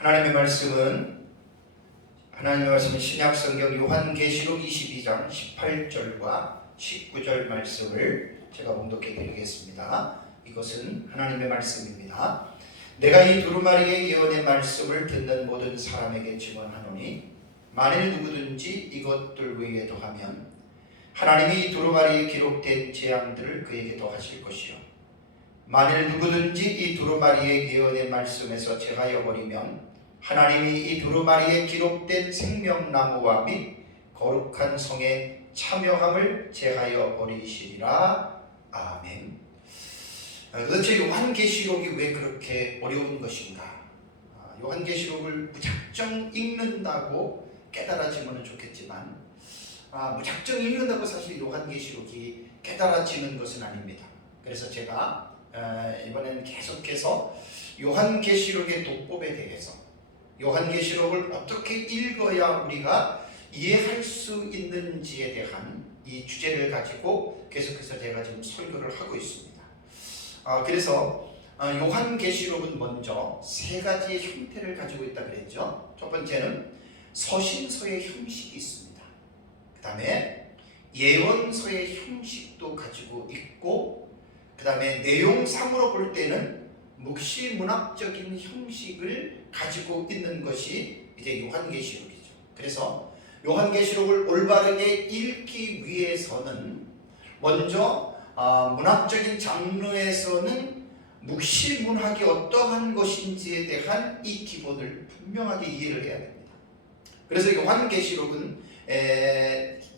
하나님의 말씀은 신약성경 요한계시록 22장 18절과 19절 말씀을 제가 봉독해 드리겠습니다. 이것은 하나님의 말씀입니다. 내가 이 두루마리의 예언의 말씀을 듣는 모든 사람에게 증언하노니 만일 누구든지 이것들 외에 더하면 하나님이 이 두루마리에 기록된 재앙들을 그에게 더하실 것이요 만일 누구든지 이 두루마리의 예언의 말씀에서 제하여 버리면 하나님이 이 두루마리에 기록된 생명나무와 및 거룩한 성의 참여함을 제하여 버리시리라. 아멘. 도대체 요한계시록이 왜 그렇게 어려운 것인가? 요한계시록을 무작정 읽는다고 깨달아지면 좋겠지만 무작정 읽는다고 사실 요한계시록이 깨달아지는 것은 아닙니다. 그래서 제가 이번에는 계속해서 요한계시록의 독법에 대해서 요한계시록을 어떻게 읽어야 우리가 이해할 수 있는지에 대한 이 주제를 가지고 계속해서 제가 지금 설교를 하고 있습니다. 그래서 요한계시록은 먼저 세 가지의 형태를 가지고 있다 그랬죠. 첫 번째는 서신서의 형식이 있습니다. 그 다음에 예언서의 형식도 가지고 있고, 그 다음에 내용상으로 볼 때는 묵시문학적인 형식을 가지고 있는 것이 이제 요한계시록이죠. 그래서 요한계시록을 올바르게 읽기 위해서는 먼저 문학적인 장르에서는 묵시문학이 어떠한 것인지에 대한 이 기본을 분명하게 이해를 해야 됩니다. 그래서 요한계시록은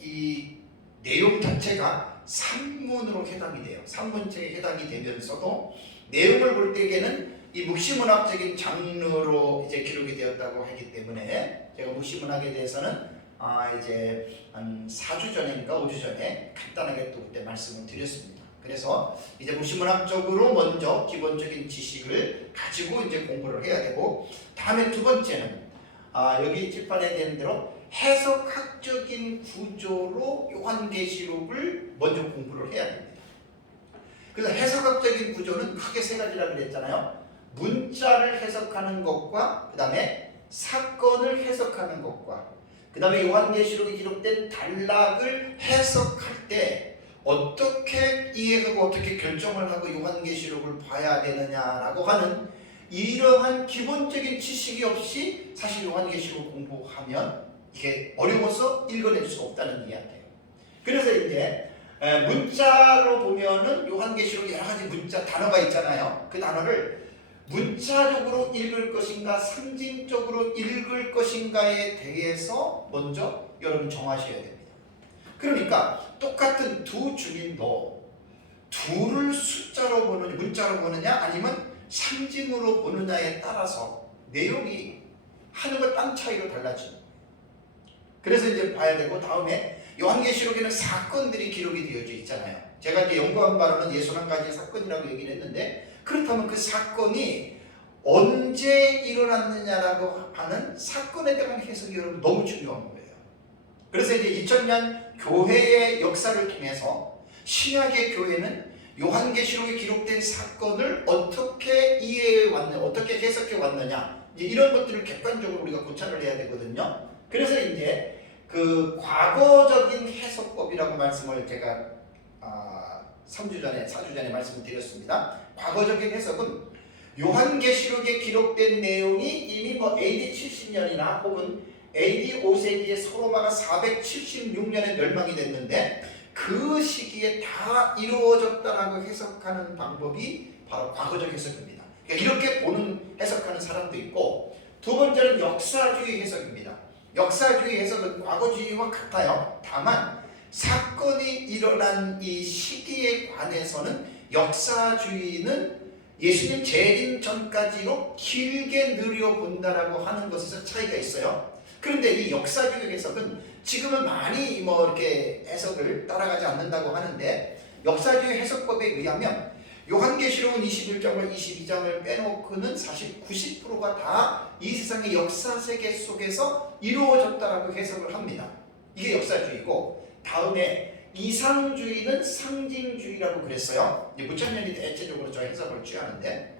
이 내용 자체가 산문으로 해당이 돼요. 산문책에 해당이 되면서도 내용을 볼 때에는 이 묵시문학적인 장르로 이제 기록이 되었다고 하기 때문에 제가 묵시문학에 대해서는 이제 한 4주 전인가 5주 전에 간단하게 또 그때 말씀을 드렸습니다. 그래서 이제 묵시문학적으로 먼저 기본적인 지식을 가지고 이제 공부를 해야 되고, 다음에 두 번째는 여기 칠판에 된 대로 해석학적인 구조로 요한계시록을 먼저 공부를 해야 됩니다. 그래서 해석학적인 구조는 크게 세 가지라고 그랬잖아요. 문자를 해석하는 것과, 그 다음에 사건을 해석하는 것과, 그 다음에 요한계시록에 기록된 단락을 해석할 때 어떻게 이해하고 어떻게 결정을 하고 요한계시록을 봐야 되느냐라고 하는 이러한 기본적인 지식이 없이 사실 요한계시록 공부하면 이게 어려워서 읽어낼 수 없다는 이야기예요. 그래서 이제 문자로 보면은 요한계시록에 여러 가지 문자 단어가 있잖아요. 그 단어를 문자적으로 읽을 것인가 상징적으로 읽을 것인가에 대해서 먼저 여러분 정하셔야 됩니다. 그러니까 똑같은 두 주민도 둘을 숫자로 보느냐 문자로 보느냐 아니면 상징으로 보느냐에 따라서 내용이 하늘과 땅 차이로 달라집니다. 그래서 이제 봐야 되고, 다음에 요한계시록에는 사건들이 기록이 되어져 있잖아요. 제가 이제 연구한 바로는 61가지 사건이라고 얘기를 했는데, 그렇다면 그 사건이 언제 일어났느냐라고 하는 사건에 대한 해석이 여러분 너무 중요한 거예요. 그래서 이제 2000년 교회의 역사를 통해서 신약의 교회는 요한계시록에 기록된 사건을 어떻게 이해해 왔느냐, 어떻게 해석해 왔느냐, 이런 것들을 객관적으로 우리가 고찰을 해야 되거든요. 그래서 이제 그 과거적인 해석법이라고 말씀을 제가 4주 전에 말씀을 드렸습니다. 과거적인 해석은 요한계시록에 기록된 내용이 이미 AD 70년이나 혹은 AD 5세기에 서로마가 476년에 멸망이 됐는데 그 시기에 다 이루어졌다라고 해석하는 방법이 바로 과거적 해석입니다. 그러니까 이렇게 보는 해석하는 사람도 있고, 두 번째는 역사주의 해석입니다. 역사주의 해석은 과거주의와 같아요. 다만 사건이 일어난 이 시기에 관해서는 역사주의는 예수님 재림 전까지로 길게 느려본다라고 하는 것에서 차이가 있어요. 그런데 이 역사주의 해석은 지금은 많이 이렇게 해석을 따라가지 않는다고 하는데, 역사주의 해석법에 의하면 요한계시록은 21장과 22장을 빼놓고는 사실 90%가 다 이 세상의 역사 세계 속에서 이루어졌다라고 해석을 합니다. 이게 역사주의고, 다음에 이상주의는 상징주의라고 그랬어요. 이제 무천년이 대체적으로 저 해석을 취하는데,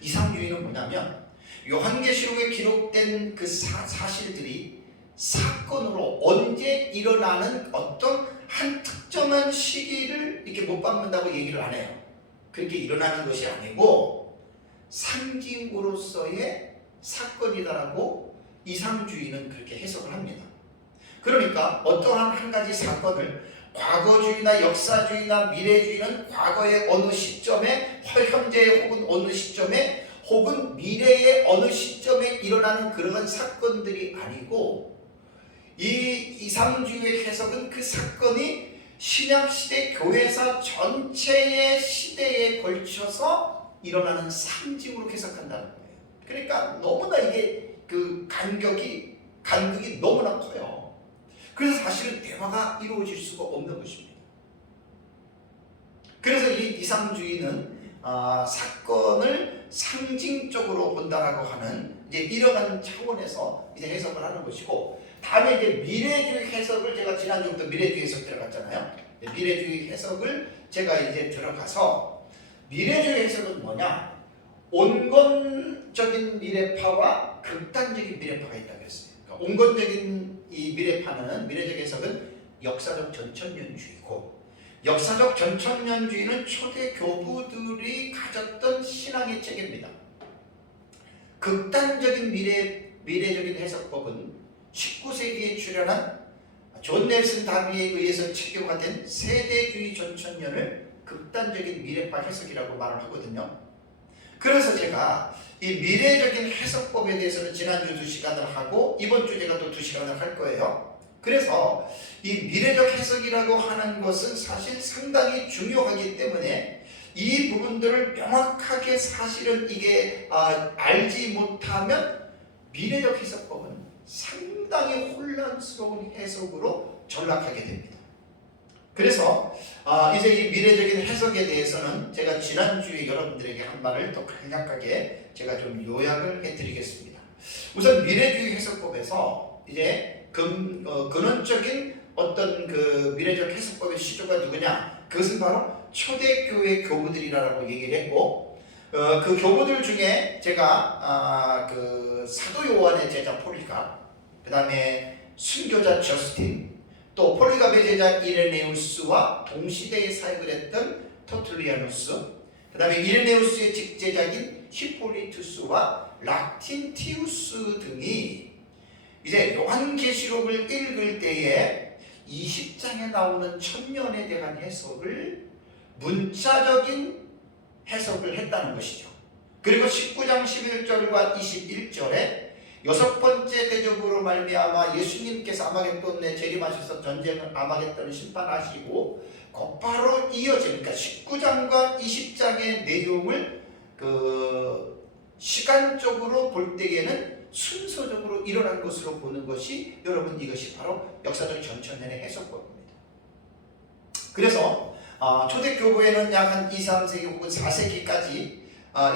이상주의는 뭐냐면 요한계시록에 기록된 그 사실들이 사건으로 언제 일어나는 어떤 한 특정한 시기를 이렇게 못 박는다고 얘기를 안 해요. 그렇게 일어나는 것이 아니고 상징으로서의 사건이다라고 이상주의는 그렇게 해석을 합니다. 그러니까 어떠한 한 가지 사건을 과거주의나 역사주의나 미래주의는 과거의 어느 시점에, 현재 혹은 어느 시점에, 혹은 미래의 어느 시점에 일어나는 그런 사건들이 아니고, 이 이상주의의 해석은 그 사건이 신약시대 교회사 전체의 시대에 걸쳐서 일어나는 상징으로 해석한다는 거예요. 그러니까 너무나 이게 그 간극이 너무나 커요. 그래서 사실은 대화가 이루어질 수가 없는 것입니다. 그래서 이 이상주의는 사건을 상징적으로 본다라고 하는 이제 이러한 차원에서 이제 해석을 하는 것이고, 다음에 이제 미래주의 해석을 제가 지난주부터 미래주의 해석 들어갔잖아요. 미래주의 해석을 제가 이제 들어가서 미래주의 해석은 뭐냐? 온건적인 미래파와 극단적인 미래파가 있다고 했어요. 그러니까 온건적인 이 미래파는 미래적 해석은 역사적 전천년주의고, 역사적 전천년주의는 초대 교부들이 가졌던 신앙의 체계입니다. 극단적인 미래적인 해석법은 19세기에 출현한 존 넬슨 다비에 의해서 체계화된 세대주의 전천년을 극단적인 미래파 해석이라고 말을 하거든요. 그래서 제가 이 미래적인 해석법에 대해서는 지난주 2시간을 하고 이번 주 제가 또 2시간을 할 거예요. 그래서 이 미래적 해석이라고 하는 것은 사실 상당히 중요하기 때문에 이 부분들을 명확하게 사실은 이게 알지 못하면 미래적 해석법은 상당히 혼란스러운 해석으로 전락하게 됩니다. 그래서 이제 이 미래적인 해석에 대해서는 제가 지난주에 여러분들에게 한 말을 더 간략하게 제가 좀 요약을 해드리겠습니다. 우선 미래주의 해석법에서 이제 근원적인 어떤 그 미래적 해석법의 시조가 누구냐? 그것은 바로 초대교회 교부들이라고 얘기를 했고, 그 교부들 중에 제가 그 사도 요한의 제자 폴리갑, 그 다음에 순교자 저스틴, 또 폴리갑의 제자 이레네우스와 동시대에 사역을 했던 터툴리아누스, 그 다음에 이레네우스의 직제자인 히폴리투스와 락틴티우스 등이 이제 요한계시록을 읽을 때에 20장에 나오는 천년에 대한 해석을 문자적인 해석을 했다는 것이죠. 그리고 19장 11절과 21절에 여섯 번째 대접으로 말미암아 예수님께서 아마겟돈에 재림하셔서 전쟁을 아마겟돈을 심판하시고 곧바로 이어지니까 19장과 20장의 내용을 그 시간적으로 볼 때에는 순서적으로 일어난 것으로 보는 것이, 여러분, 이것이 바로 역사적 전천년의 해석법입니다. 그래서 초대교회는 약 한 2, 3세기 혹은 4세기까지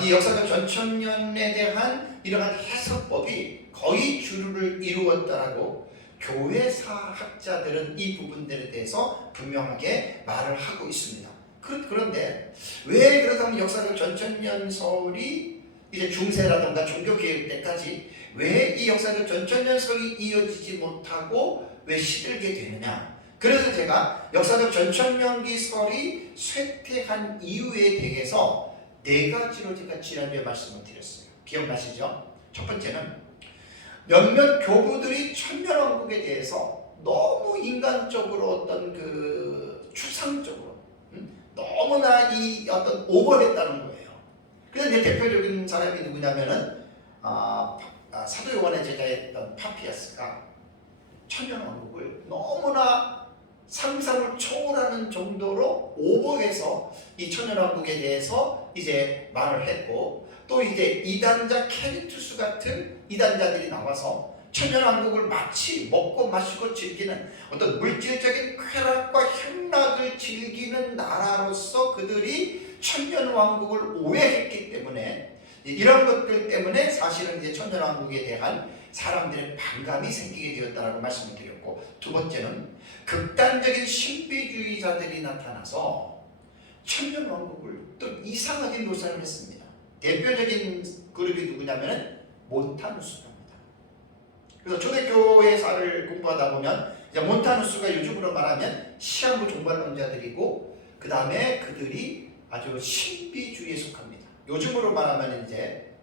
이 역사적 전천년에 대한 이러한 해석법이 거의 주류를 이루었다라고 교회사 학자들은 이 부분들에 대해서 분명하게 말을 하고 있습니다. 그런데 왜 그렇다면 역사적 전천년설이 이제 중세라든가 종교개혁 때까지 왜 이 역사적 전천년설이 이어지지 못하고 왜 시들게 되느냐? 그래서 제가 역사적 전천년기설이 쇠퇴한 이유에 대해서 4가지로 제가 지난주에 말씀을 드렸어요. 기억나시죠? 첫 번째는 몇몇 교부들이 천년왕국에 대해서 너무 인간적으로 어떤 그 추상적으로 너무나 이 어떤 오버했다는 거예요. 그래서 이제 대표적인 사람이 누구냐면은 사도 요한의 제자였던 파피아스가 천년왕국을 너무나 상상을 초월하는 정도로 오버해서 이 천년왕국에 대해서 이제 말을 했고, 또 이제 이단자 캐리투스 같은 이단자들이 나와서 천년왕국을 마치 먹고 마시고 즐기는 어떤 물질적인 쾌락과 향락을 즐기는 나라로서 그들이 천년왕국을 오해했기 때문에, 이런 것들 때문에 사실은 이제 천년왕국에 대한 사람들의 반감이 생기게 되었다라고 말씀을 드렸고, 두 번째는 극단적인 신비주의자들이 나타나서 천년왕국을 또 이상하게 묘사를 했습니다. 대표적인 그룹이 누구냐면 몬타누스랍니다. 그래서 초대교회사를 공부하다 보면 이제 몬타누스가 요즘으로 말하면 시한부 종말론자들이고 그 다음에 그들이 아주 신비주의에 속합니다. 요즘으로 말하면 이제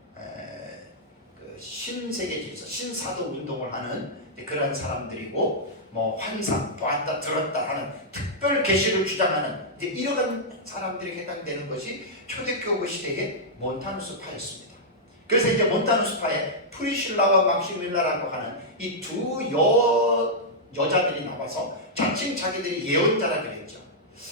그 신세계 질서, 신사도 운동을 하는 그런 사람들이고 뭐 환상, 보았다 들었다 하는 특별 계시를 주장하는 이제 이런 사람들이 해당되는 것이 초대교회 시대의 몬타누스파였습니다. 그래서 이제 몬타누스파에 프리실라와 막시밀라라고 하는 이 두 여자들이 나와서 자칭 자기들이 예언자라 그랬죠.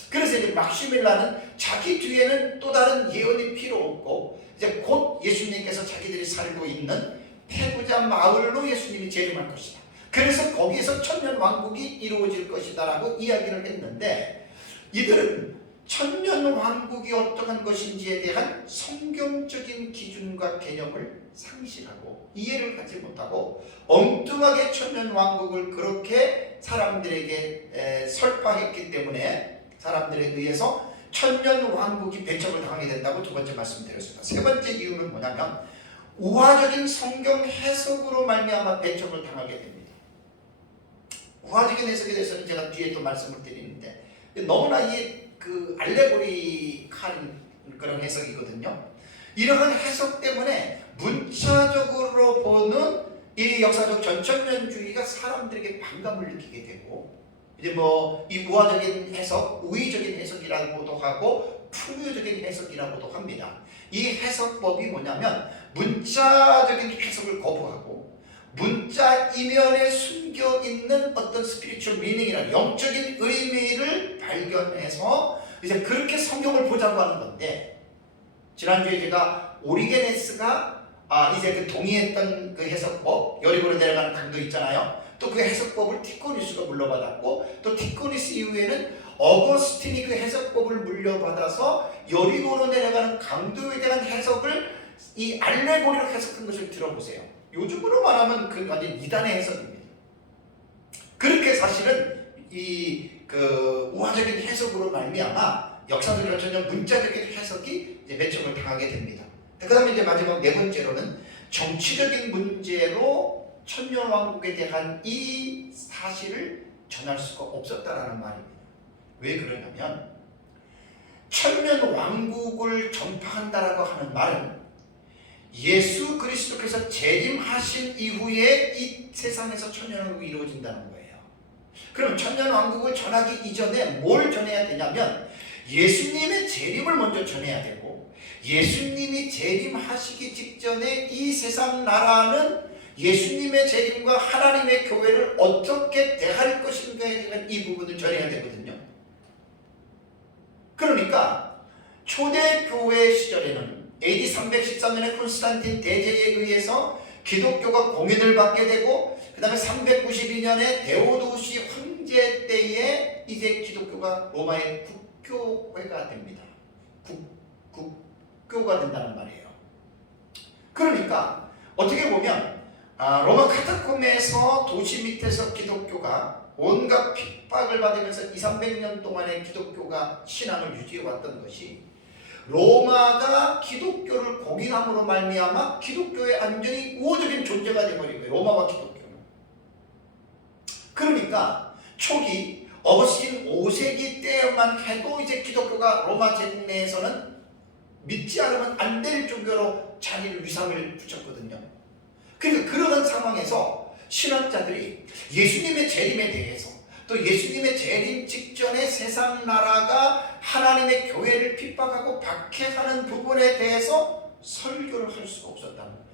그래서 이제 막시밀라는 자기 뒤에는 또 다른 예언이 필요 없고 이제 곧 예수님께서 자기들이 살고 있는 페구자 마을로 예수님이 재림할 것이다. 그래서 거기에서 천년왕국이 이루어질 것이다 라고 이야기를 했는데 이들은 천년왕국이 어떠한 것인지에 대한 성경적인 기준과 개념을 상실하고 이해를 하지 못하고 엉뚱하게 천년왕국을 그렇게 사람들에게 설파했기 때문에 사람들에 의해서 천년왕국이 배척을 당하게 된다고 두 번째 말씀드렸습니다. 세 번째 이유는 뭐냐면 우화적인 성경 해석으로 말미암아 배척을 당하게 됩니다. 우화적인 해석에 대해서는 제가 뒤에 또 말씀을 드리는데 너무나 이 그 알레고리칼인 그런 해석이거든요. 이러한 해석 때문에 문자적으로 보는 이 역사적 전천년주의가 사람들에게 반감을 느끼게 되고 이제 뭐 이 우화적인 해석, 우의적인 해석이라고도 하고 풍요적인 해석이라고도 합니다. 이 해석법이 뭐냐면 문자적인 해석을 거부하고 문자 이면에 숨겨있는 어떤 스피리추얼 미닝이나 영적인 의미를 발견해서 이제 그렇게 성경을 보자고 하는 건데 지난주에 제가 오리게네스가 이제 그 동의했던 그 해석법 여리고로 내려가는 강도 있잖아요. 또 그 해석법을 티코니스가 물려받았고 또 티코니스 이후에는 어거스틴이 그 해석법을 물려받아서 여리고로 내려가는 강도에 대한 해석을 이 알레고리로 해석한 것을 들어보세요. 요즘으로 말하면 그 완전 이단의 해석입니다. 그렇게 사실은 이 그 우화적인 해석으로 말미암아 역사적 전천 문자적인 해석이 이제 배척을 당하게 됩니다. 그 다음에 이제 마지막 네 번째로는 정치적인 문제로 천년왕국에 대한 이 사실을 전할 수가 없었다라는 말입니다. 왜 그러냐면 천년왕국을 전파한다라고 하는 말은 예수 그리스도께서 재림하신 이후에 이 세상에서 천년왕국이 이루어진다는 거예요. 그럼 천년왕국을 전하기 이전에 뭘 전해야 되냐면 예수님의 재림을 먼저 전해야 되고 예수님이 재림하시기 직전에 이 세상 나라는 예수님의 재림과 하나님의 교회를 어떻게 대할 것인가에 대한 이 부분을 전해야 되거든요. 그러니까 초대교회 시절에는 AD 313년에 콘스탄틴 대제에 의해서 기독교가 공인을 받게 되고 그 다음에 392년에 데오도시 황제 때에 이제 기독교가 로마의 국교회가 됩니다. 국교가 된다는 말이에요. 그러니까 어떻게 보면 로마 카타콤에서 도시 밑에서 기독교가 온갖 핍박을 받으면서 200~300년 동안의 기독교가 신앙을 유지해왔던 것이 로마가 기독교를 공인함으로 말미암아 기독교의 완전히 우호적인 존재가 되어버린 거예요. 로마와 기독교는. 그러니까 초기 어거스틴 5세기 때만 해도 이제 기독교가 로마 제국 내에서는 믿지 않으면 안 될 종교로 자기를 위상을 붙였거든요. 그러니까 그러한 상황에서 신학자들이 예수님의 재림에 대해서 또 예수님의 재림 직전에 세상 나라가 하나님의 교회를 핍박하고 박해하는 부분에 대해서 설교를 할 수가 없었다는 거예요.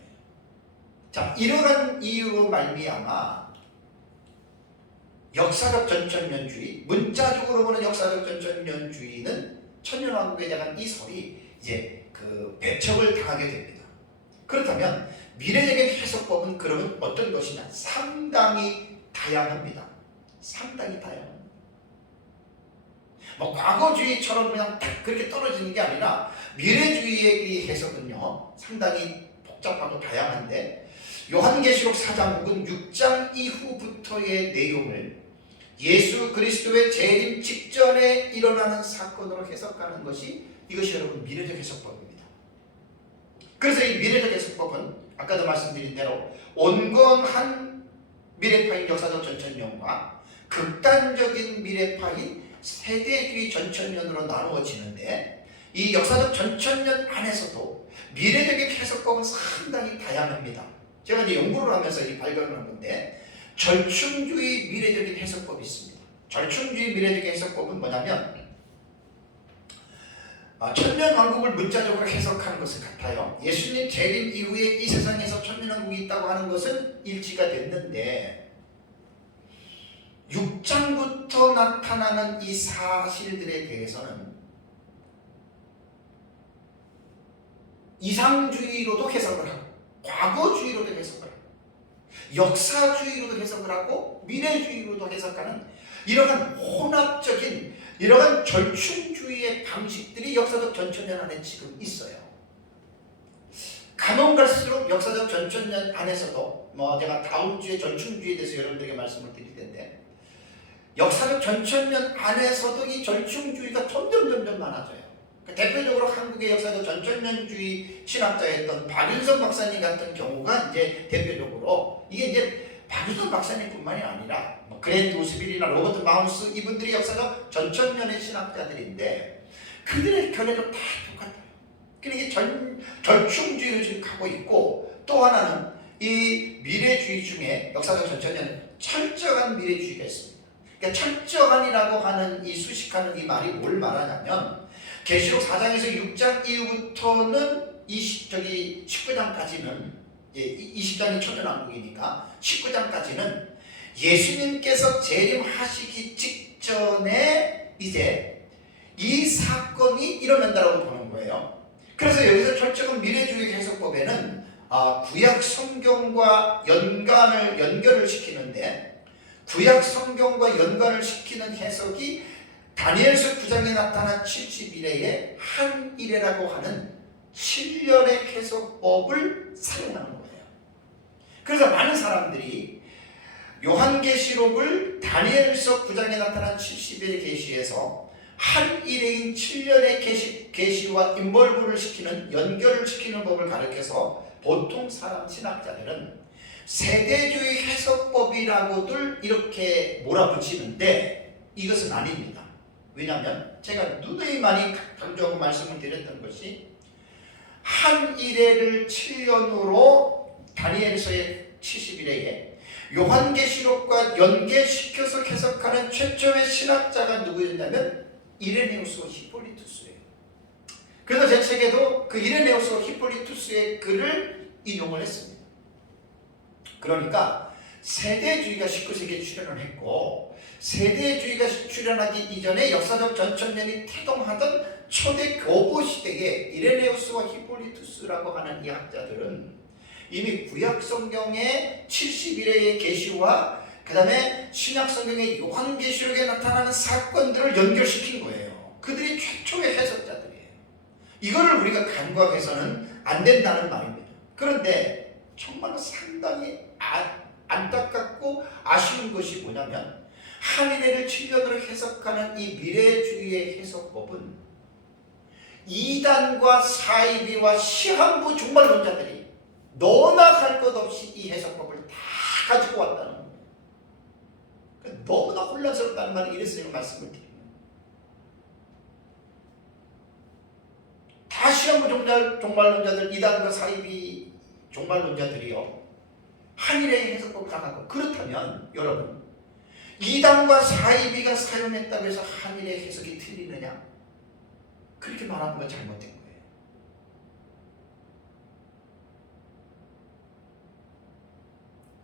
자, 이러한 이유로 말미암아 역사적 전천년주의, 문자적으로 보는 역사적 전천년주의는 천년왕국에 대한 이 설이 이제 그 배척을 당하게 됩니다. 그렇다면 미래적인 해석법은 그러면 어떤 것이냐? 상당히 다양합니다. 상당히 다양합니다. 뭐 과거주의처럼 그냥 딱 그렇게 떨어지는 게 아니라 미래주의의 이 해석은요 상당히 복잡하고 다양한데 요한계시록 4장 혹은 6장 이후부터의 내용을 예수 그리스도의 재림 직전에 일어나는 사건으로 해석하는 것이 이것이 여러분 미래적 해석법입니다. 그래서 이 미래적 해석법은 아까도 말씀드린 대로 온건한 미래파인 역사적 전천년과 극단적인 미래파인 세대주의 전천년으로 나누어지는데, 이 역사적 전천년 안에서도 미래적인 해석법은 상당히 다양합니다. 제가 이제 연구를 하면서 발견한 건데, 절충주의 미래적인 해석법이 있습니다. 절충주의 미래적인 해석법은 뭐냐면, 천년왕국을 문자적으로 해석하는 것은 같아요. 예수님 재림 이후에 이 세상에서 천년왕국이 있다고 하는 것은 일치가 됐는데, 6장부터 나타나는 이 사실들에 대해서는 이상주의로도 해석을 하고, 과거주의로도 해석을 하고, 역사주의로도 해석을 하고, 미래주의로도 해석하는 이러한 혼합적인, 이러한 절충주의의 방식들이 역사적 전천년 안에 지금 있어요. 가면 갈수록 역사적 전천년 안에서도 제가 다음 주에 절충주의에 대해서 여러분들에게 말씀을 드릴 텐데, 역사적 전천년 안에서도 이 절충주의가 점점 많아져요. 대표적으로 한국의 역사적 전천년주의 신학자였던 박윤석 박사님 같은 경우가 이제 대표적으로, 이게 이제 박윤석 박사님뿐만이 아니라 그랜드 우스빌이나 로버트 마운스, 이분들이 역사적 전천년의 신학자들인데 그들의 견해도 다 똑같아요. 그러니까 이게 절충주의로 지금 가고 있고, 또 하나는 이 미래주의 중에 역사적 전천년은 철저한 미래주의가 있습니다. 그러니까 철저한이라고 하는 이 수식하는 이 말이 뭘 말하냐면, 계시록 4장에서 6장 이후부터는 19장까지는 20장이 천년왕국이니까 19장까지는 예수님께서 재림하시기 직전에 이제 이 사건이 일어난다고 보는 거예요. 그래서 여기서 철저한 미래주의 해석법에는 구약 성경과 연결을 시키는데, 구약 성경과 연관을 시키는 해석이 다니엘서 9장에 나타난 70일의 한 일해라고 하는 7년의 해석법을 사용하는 거예요. 그래서 많은 사람들이 요한계시록을 다니엘서 9장에 나타난 70일의 계시에서 한 일해인 7년의 계시와 인벌브를 시키는, 연결을 시키는 법을 가르쳐서 보통 사람 신학자들은 세대주의 해석법이라고들 이렇게 몰아붙이는데, 이것은 아닙니다. 왜냐하면 제가 누누이 많이 강조하고 말씀을 드렸던 것이, 한 일해를 7년으로 다니엘서의 70일에 요한계시록과 연계시켜서 해석하는 최초의 신학자가 누구였냐면 이레네우스와 히폴리투스예요. 그래서 제 책에도 그 이레네우스와 히폴리투스의 글을 인용을 했습니다. 그러니까 세대주의가 19세기에 출현을 했고, 세대주의가 출현하기 이전에 역사적 전천년이 태동하던 초대 교보 시대에 이레네우스와 히폴리투스라고 하는 이 학자들은 이미 구약 성경의 70일의 계시와 그 다음에 신약 성경의 요한계시록에 나타나는 사건들을 연결시킨 거예요. 그들이 최초의 해석자들이에요. 이거를 우리가 간과해서는 안 된다는 말입니다. 그런데 정말 상당히 안타깝고 아쉬운 것이 뭐냐면, 한일해를 7년으로 해석하는 이 미래주의의 해석법은 이단과 사이비와 시한부 종말론자들이 너나 할 것 없이 이 해석법을 다 가지고 왔다는 거예요. 너무나 혼란스럽다는 말을 이래서 제가 말씀을 드립니다. 다 시한부 종말론자들, 이단과 사이비 종말론자들이요, 한일의 해석법을 다 갖고, 그렇다면 여러분, 이단과 사이비가 사용했다고 해서 한일의 해석이 틀리느냐? 그렇게 말하는 건 잘못된 거예요.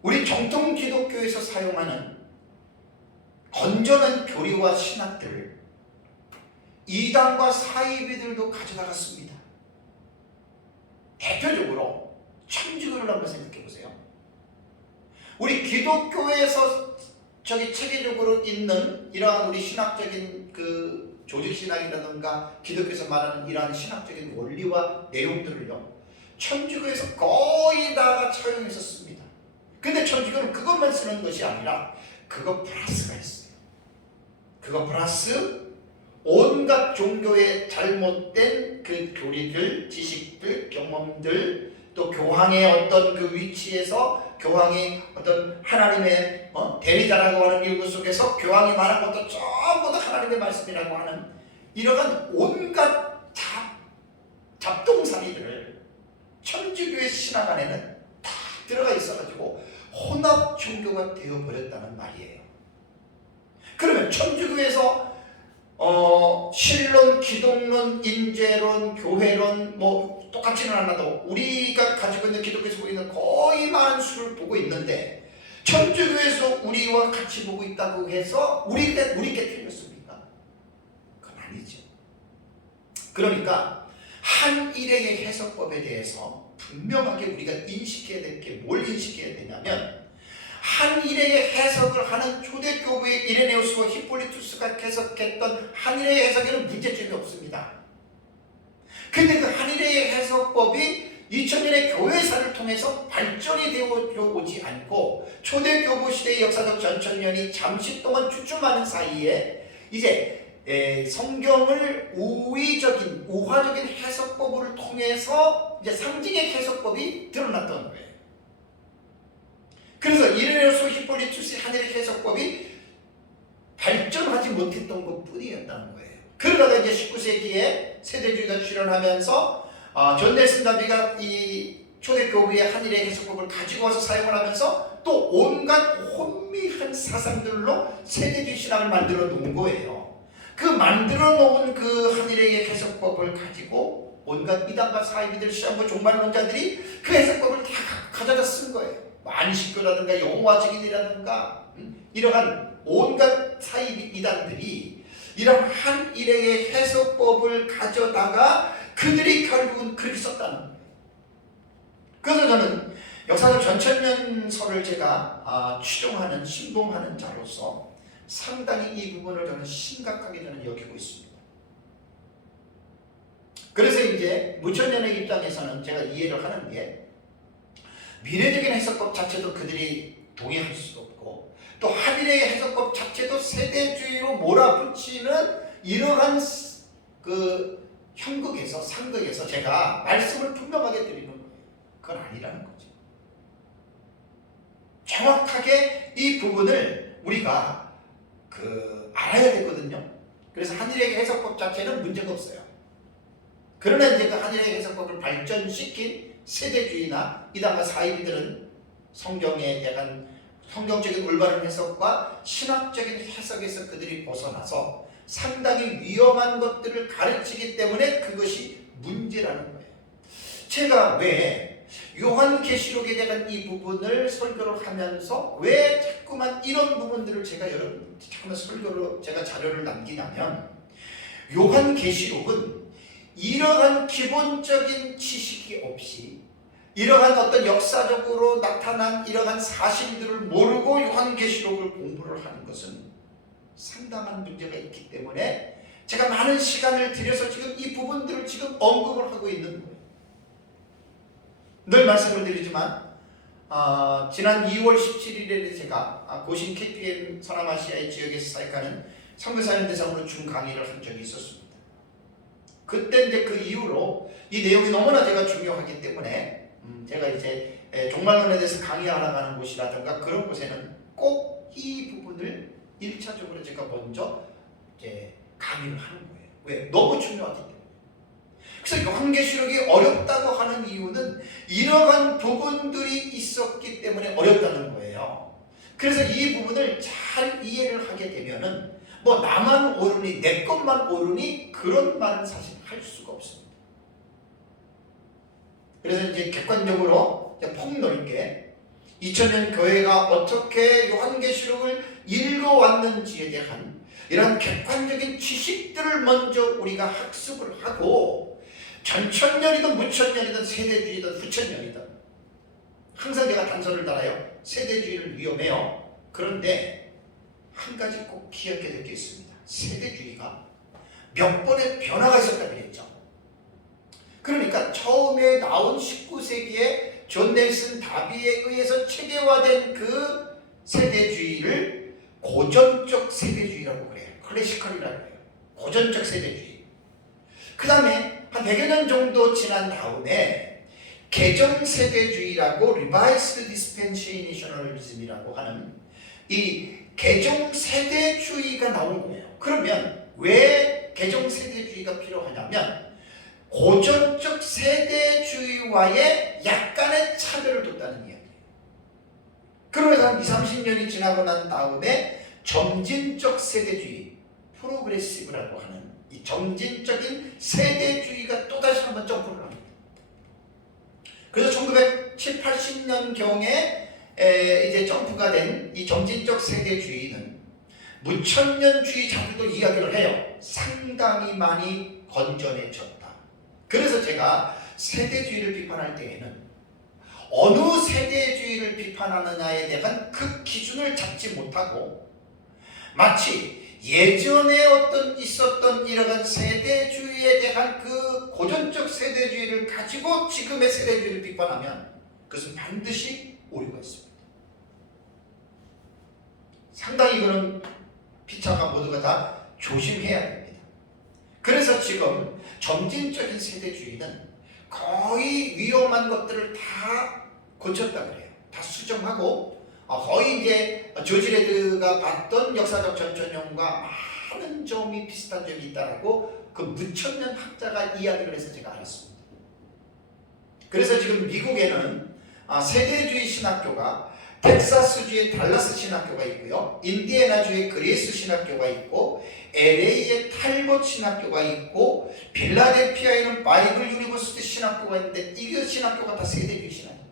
우리 정통 기독교에서 사용하는 건전한 교리와 신학들을 이단과 사이비들도 가져나갔습니다. 대표적으로 천주교를 한번 생각해 보세요. 우리 기독교에서 체계적으로 있는 이러한 우리 신학적인 그 조직신학이라든가 기독교에서 말하는 이러한 신학적인 원리와 내용들을요, 천주교에서 거의 다 차용했었습니다. 근데 천주교는 그것만 쓰는 것이 아니라 그거 플러스가 있어요. 그거 플러스 온갖 종교의 잘못된 그 교리들, 지식들, 경험들, 또 교황의 어떤 그 위치에서 교황이 어떤 하나님의 대리자라고 하는 일구 속에서 교황이 말한 것도 전부 다 하나님의 말씀이라고 하는 이러한 온갖 잡동사니들을 천주교의 신학 안에는 다 들어가 있어가지고 혼합 종교가 되어버렸다는 말이에요. 그러면 천주교에서 신론, 기독론, 인재론, 교회론 뭐 똑같지는 않아도 우리가 가지고 있는 기독교에서 보이는 거의 많은 수를 보고 있는데 천주교에서 우리와 같이 보고 있다고 해서 우리께 틀렸습니까? 그건 아니죠. 그러니까 한 일행의 해석법에 대해서 분명하게 우리가 인식해야 될 게 뭘 인식해야 되냐면 한 일행의 해석을 하는 초대교부의 이레네우스와 히폴리투스가 해석했던 한 일행의 해석에는 문제점이 없습니다. 근데 그 한 일행의 해석법이 2000년의 교회사를 통해서 발전이 되어 오지 않고 초대교부 시대의 역사적 전천년이 잠시 동안 주춤하는 사이에 이제 성경을 우화적인 해석법을 통해서 이제 상징의 해석법이 드러났던 거예요. 그래서 이레네우스 히폴리투스의 하늘의 해석법이 발전하지 못했던 것 뿐이었다는 거예요. 그러다가 이제 19세기에 세대주의가 출현하면서 존 넬슨 다비가 이 초대교부의 한일의 해석법을 가지고 와서 사용을 하면서 또 온갖 혼미한 사상들로 세대주의 신학을 만들어 놓은 거예요. 그 만들어 놓은 그 한일의 해석법을 가지고 온갖 이단과 사이비들, 시험부 종말론자들이 그 해석법을 다 가져다 쓴 거예요. 안식교라든가 영화적인이라든가 이러한 온갖 사이비 이단들이 이런 한 일행의 해석법을 가져다가 그들이 결국은 글을 썼다는 거예요. 그래서 저는 역사적 전천년설을 제가 추종하는 신봉하는 자로서 상당히 이 부분을 저는 심각하게 저는 여기고 있습니다. 그래서 이제 무천년의 입장에서는 제가 이해를 하는 게 미래적인 해석법 자체도 그들이 동의할 수도 없고 또 한일의 해석법 자체도 세대주의로 몰아붙이는 이러한 그 형극에서 상극에서 제가 말씀을 분명하게 드리는 거예요. 그건 아니라는 거죠. 정확하게 이 부분을 우리가 알아야 되거든요. 그래서 한일의 해석법 자체는 문제가 없어요. 그러나 이제 그 한일의 해석법을 발전시킨 세대주의나 이단과 사이비들은 성경의 약간 성경적인 올바른 해석과 신학적인 해석에서 그들이 벗어나서 상당히 위험한 것들을 가르치기 때문에 그것이 문제라는 거예요. 제가 왜 요한계시록에 대한 이 부분을 설교를 하면서 왜 자꾸만 이런 부분들을 제가 자꾸만 설교로 제가 자료를 남기냐면 요한계시록은 이러한 기본적인 지식이 없이 이러한 어떤 역사적으로 나타난 이러한 사실들을 모르고 요한계시록을 공부를 하는 것은 상당한 문제가 있기 때문에 제가 많은 시간을 들여서 지금 이 부분들을 지금 언급을 하고 있는 거예요. 늘 말씀을 드리지만 지난 2월 17일에 제가 고신 KPM 서남아시아의 지역에서 사역하는 선교사님 대상으로 준 강의를 한 적이 있었습니다. 그때 이제 그 이후로 이 내용이 너무나 제가 중요하기 때문에 제가 이제 종말론에 대해서 강의하러 가는 곳이라든가 그런 곳에는 꼭 이 부분을 1차적으로 제가 먼저 이제 강의를 하는 거예요. 왜? 너무 중요하기 때문에. 그래서 요한계시록이 어렵다고 하는 이유는 이러한 부분들이 있었기 때문에 어렵다는 거예요. 그래서 이 부분을 잘 이해를 하게 되면은 뭐 나만 옳으니 내 것만 옳으니 그런 말은 사실 할 수가 없습니다. 그래서 이제 객관적으로 폭넓게 2000년 교회가 어떻게 요한계시록을 읽어왔는지에 대한 이런 객관적인 지식들을 먼저 우리가 학습을 하고 전천년이든 무천년이든 세대주의든 후천년이든 항상 제가 단서를 달아요. 세대주의를 위험해요. 그런데 한 가지 꼭 기억해야 될 게 있습니다. 세대주의가 몇 번의 변화가 있었다고 했죠. 그러니까 처음에 나온 19세기에 존 넬슨 다비에 의해서 체계화된 그 세대주의를 고전적 세대주의라고 그래요. 클래시컬이라고 해요. 고전적 세대주의. 그 다음에 한 100여 년 정도 지난 다음에 개정세대주의라고 리바이스드 디스펜세이셔널리즘이라고 하는 이 개정세대주의가 나온 거예요. 그러면 왜 개정세대주의가 필요하냐면 고전적 세대주의와의 약간의 차별을 뒀다는 이야기예요. 그러면서 한 20, 30년이 지나고 난 다음에 점진적 세대주의, 프로그레시브라고 하는 이 점진적인 세대주의가 또다시 한번 점프를 합니다. 그래서 1970, 80년경에 이제 점프가 된 이 점진적 세대주의는 무천년주의자들도 이야기를 해요. 상당히 많이 건전해졌다. 그래서 제가 세대주의를 비판할 때에는 어느 세대주의를 비판하느냐에 대한 그 기준을 잡지 못하고 마치 예전에 어떤 있었던 이러한 세대주의에 대한 그 고전적 세대주의를 가지고 지금의 세대주의를 비판하면 그것은 반드시 오류가 있습니다. 상당히 이거는 피차가 모두가 다 조심해야 됩니다. 그래서 지금 점진적인 세대주의는 거의 위험한 것들을 다 고쳤다 그래요. 다 수정하고 거의 이제 조지 레드가 봤던 역사적 전천형과 많은 점이 비슷한 점이 있다라고 그 무천년 학자가 이야기를 해서 제가 알았습니다. 그래서 지금 미국에는 세대주의 신학교가 텍사스주의 달라스 신학교가 있고요, 인디애나주의 그레이스 신학교가 있고, LA의 탈봇 신학교가 있고, 필라델피아에는 바이블 유니버시티 신학교가 있는데 이 신학교가 다 세대주의 신학교입니다.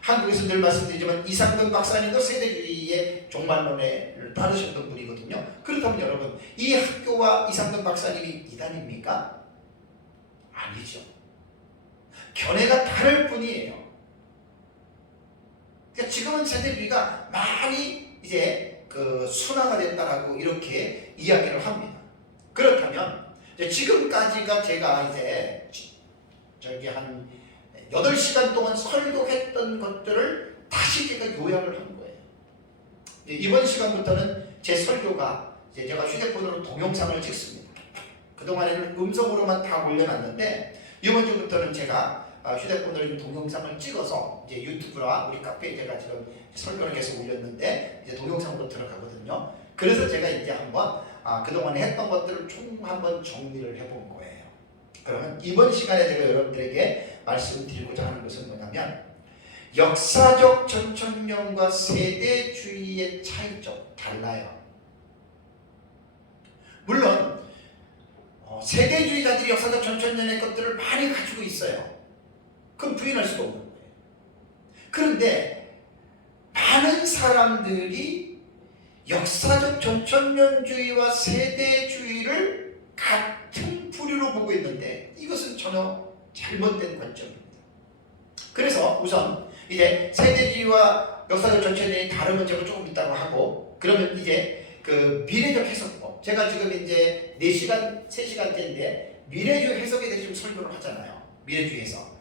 한국에서 늘 말씀드리지만 이상돈 박사님도 세대주의의 종말론을 따르셨던 분이거든요. 그렇다면 여러분, 이 학교와 이상돈 박사님이 이단입니까? 아니죠. 견해가 다를 뿐이에요. 그러니까 지금은 세대주의가 많이 이제 그 순화가 됐다라고 이렇게 이야기를 합니다. 그렇다면 이제 지금까지가 제가 이제 저기 한 8시간 동안 설교했던 것들을 다시 제가 요약을 한 거예요. 이번 시간부터는 제 설교가 이제 제가 휴대폰으로 동영상을 찍습니다. 그동안에는 음성으로만 다 올려놨는데 이번 주부터는 제가 휴대폰으로 동영상을 찍어서 이제 유튜브나 우리 카페에 제가 지금 설교를 계속 올렸는데 이제 동영상으로 들어가거든요. 그래서 제가 이제 한번 그동안에 했던 것들을 총 한번 정리를 해본 거예요. 그러면 이번 시간에 제가 여러분들에게 말씀드리고자 하는 것은 뭐냐면 역사적 전천년과 세대주의의 차이점 달라요. 물론 세대주의자들이 역사적 전천년의 것들을 많이 가지고 있어요. 그럼 부인할 수가 없는 거예요. 그런데 많은 사람들이 역사적 전천년주의와 세대주의를 같은 부류로 보고 있는데 이것은 전혀 잘못된 관점입니다. 그래서 우선 이제 세대주의와 역사적 전천년이 다름은 제가 조금 있다고 하고, 그러면 이제 그 미래적 해석법, 제가 지금 이제 4시간, 3시간째인데 미래주의 해석에 대해서 지금 설교를 하잖아요. 미래주의 해석.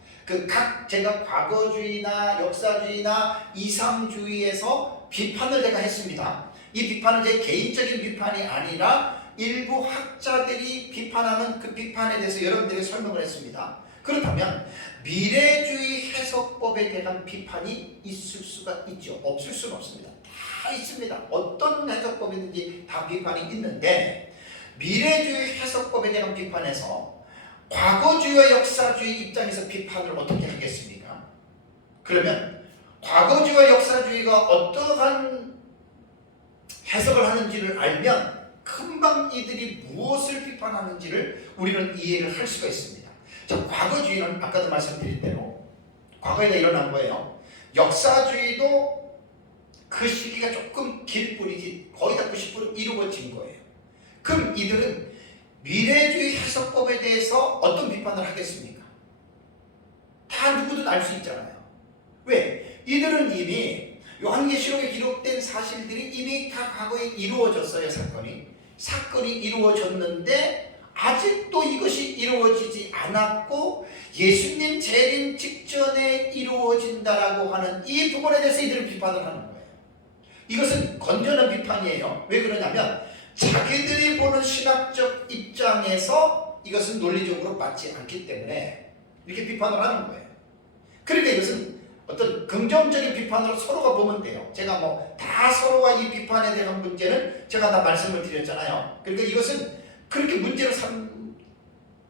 제가 과거주의나 역사주의나 이상주의에서 비판을 제가 했습니다. 이 비판은 제 개인적인 비판이 아니라 일부 학자들이 비판하는 그 비판에 대해서 여러분들에게 설명을 했습니다. 그렇다면 미래주의 해석법에 대한 비판이 있을 수가 있죠. 없을 수는 없습니다. 다 있습니다. 어떤 해석법이든지 다 비판이 있는데 미래주의 해석법에 대한 비판에서 과거주의와 역사주의 입장에서 비판을 어떻게 하겠습니까? 그러면 과거주의와 역사주의가 어떠한 해석을 하는지를 알면 금방 이들이 무엇을 비판하는지를 우리는 이해를 할 수가 있습니다. 자, 과거주의는 아까도 말씀드린 대로 과거에다 일어난 거예요. 역사주의도 그 시기가 조금 길 뿐이지 거의 다 90% 이루어진 거예요. 그럼 이들은 미래주의 해석법에 대해서 어떤 비판을 하겠습니까? 다 누구든 알 수 있잖아요. 왜? 이들은 이미 요한계시록에 기록된 사실들이 이미 다 과거에 이루어졌어요. 사건이 이루어졌는데 아직도 이것이 이루어지지 않았고 예수님 재림 직전에 이루어진다라고 하는 이 부분에 대해서 이들은 비판을 하는 거예요. 이것은 건전한 비판이에요. 왜 그러냐면 자기들이 보는 신학적 입장에서 이것은 논리적으로 맞지 않기 때문에 이렇게 비판을 하는 거예요. 그러니까 이것은 어떤 긍정적인 비판으로 서로가 보면 돼요. 제가 뭐 다 서로가 이 비판에 대한 문제는 제가 다 말씀을 드렸잖아요. 그러니까 이것은 그렇게 문제로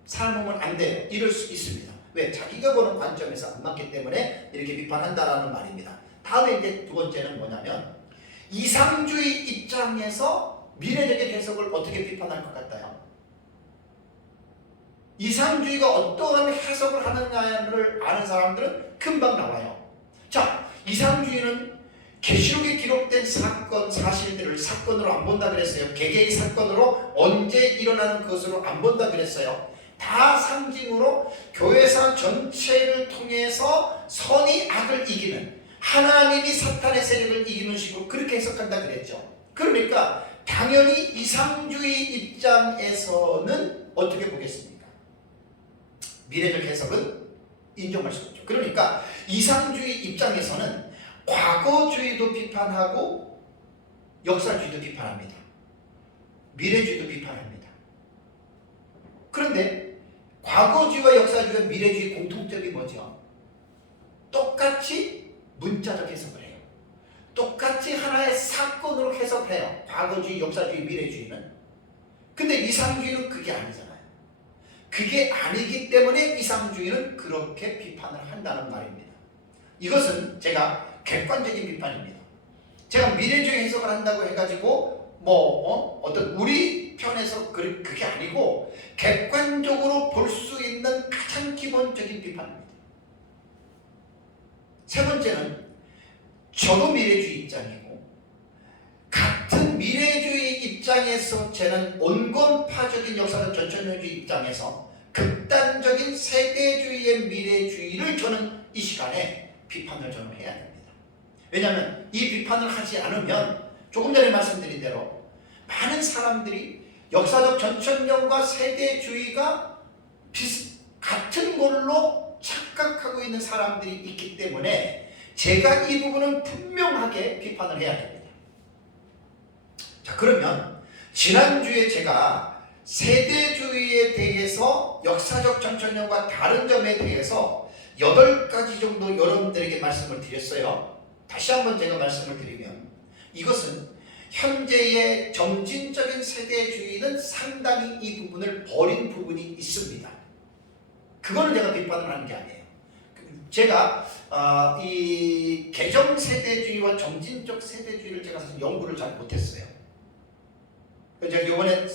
삼으면 안 돼요. 이럴 수 있습니다. 왜? 자기가 보는 관점에서 안 맞기 때문에 이렇게 비판한다라는 말입니다. 다음에 이제 두 번째는 뭐냐면 이상주의 입장에서 미래적인 해석을 어떻게 비판할 것 같아요? 이상주의가 어떠한 해석을 하느냐를 아는 사람들은 금방 나와요. 자, 이상주의는 계시록에 기록된 사건, 사실들을 사건으로 안 본다 그랬어요. 개개의 사건으로 언제 일어나는 것으로 안 본다 그랬어요. 다 상징으로 교회사 전체를 통해서 선이 악을 이기는, 하나님이 사탄의 세력을 이기는 식으로 그렇게 해석한다 그랬죠. 그러니까 당연히 이상주의 입장에서는 어떻게 보겠습니까? 미래적 해석은 인정할 수 없죠. 그러니까 이상주의 입장에서는 과거주의도 비판하고 역사주의도 비판합니다. 미래주의도 비판합니다. 그런데 과거주의와 역사주의와 미래주의 공통점이 뭐죠? 똑같이 문자적 해석을 해요. 똑같이 하나의 사건으로 해석해요. 과거주의, 역사주의, 미래주의는. 근데 이상주의는 그게 아니잖아요. 그게 아니기 때문에 이상주의는 그렇게 비판을 한다는 말입니다. 이것은 제가 객관적인 비판입니다. 제가 미래주의 해석을 한다고 해가지고 어떤 우리 편에서 그게 아니고 객관적으로 볼 수 있는 가장 기본적인 비판입니다. 세 번째는 저도 미래주의 입장이고 같은 미래주의 입장에서 저는 온건파적인 역사적 전천년주의 입장에서 극단적인 세대주의의 미래주의를 저는 이 시간에 비판을 저는 해야 됩니다. 왜냐하면 이 비판을 하지 않으면 조금 전에 말씀드린 대로 많은 사람들이 역사적 전천년과 세대주의가 같은 걸로 착각하고 있는 사람들이 있기 때문에 제가 이 부분은 분명하게 비판을 해야 됩니다. 자, 그러면 지난주에 제가 세대주의에 대해서 역사적 전천년과 다른 점에 대해서 8가지 정도 여러분들에게 말씀을 드렸어요. 다시 한번 제가 말씀을 드리면 이것은 현재의 점진적인 세대주의는 상당히 이 부분을 버린 부분이 있습니다. 그거는 제가 비판을 하는 게 아니에요. 제가 이 개정 세대주의와 점진적 세대주의를 제가 사실 연구를 잘 못했어요. 제가 이번에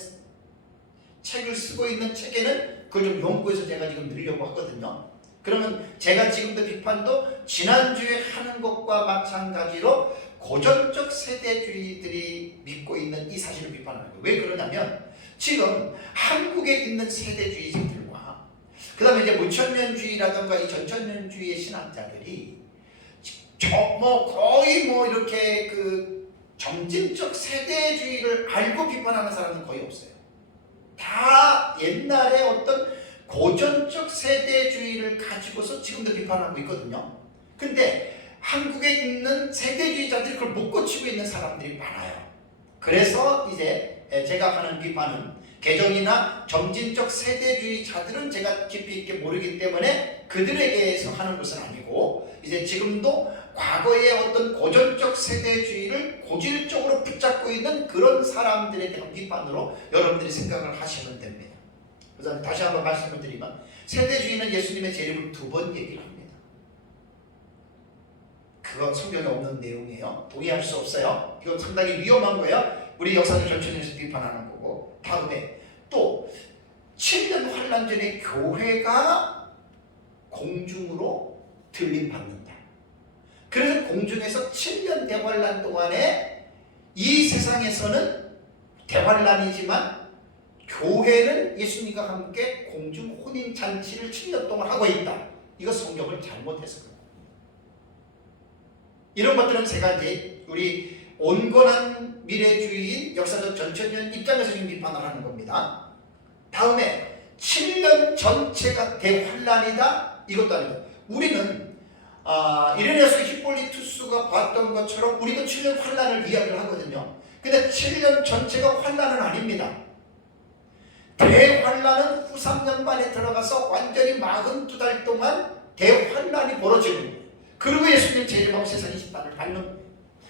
책을 쓰고 있는 책에는 그걸 좀 연구해서 제가 지금 넣으려고 하거든요. 그러면 제가 지금도 비판도 지난주에 하는 것과 마찬가지로 고전적 세대주의들이 믿고 있는 이 사실을 비판하는 거예요. 왜 그러냐면 지금 한국에 있는 세대주의자들과 그 다음에 이제 무천년주의라든가 이 전천년주의의 신학자들이 거의 이렇게 그 점진적 세대주의를 알고 비판하는 사람은 거의 없어요. 다 옛날에 어떤 고전적 세대주의를 가지고서 지금도 비판하고 있거든요. 근데 한국에 있는 세대주의자들이 그걸 못 고치고 있는 사람들이 많아요. 그래서 이제 제가 하는 비판은 개정이나 점진적 세대주의자들은 제가 깊이 있게 모르기 때문에 그들에게서 하는 것은 아니고 이제 지금도 과거의 어떤 고전적 세대주의를 고질적으로 붙잡고 있는 그런 사람들에 대한 비판으로 여러분들이 생각을 하시면 됩니다. 그래서 다시 한번 말씀을 드리면 세대주의는 예수님의 재림을 2번 얘기를 합니다. 그건 성경에 없는 내용이에요. 동의할 수 없어요. 이건 상당히 위험한 거예요. 우리 역사적 전천에서 비판하는 거고. 다음에 또 7년 환란 전에 교회가 공중으로 들림받는다. 그래서 공중에서 7년 대환란 동안에 이 세상에서는 대환란이지만 교회는 예수님과 함께 공중 혼인 잔치를 7년 동안 하고 있다. 이거 성경을 잘못해서 그렇습니다. 이런 것들은 제가 이제 우리 온건한 미래주의인 역사적 전천년 입장에서 지금 비판을 하는 겁니다. 다음에 7년 전체가 대환란이다. 이것도 아니고 우리는 이레네스 히폴리투스가 봤던 것처럼 우리도 7년 환란을 이야기를 하거든요. 근데 7년 전체가 환란은 아닙니다. 대환란은 후 3년반에 들어가서 완전히 42달 동안 대환란이 벌어지는 거예요. 그리고 예수님 재림하고 세상이 심판을 받는 거예요.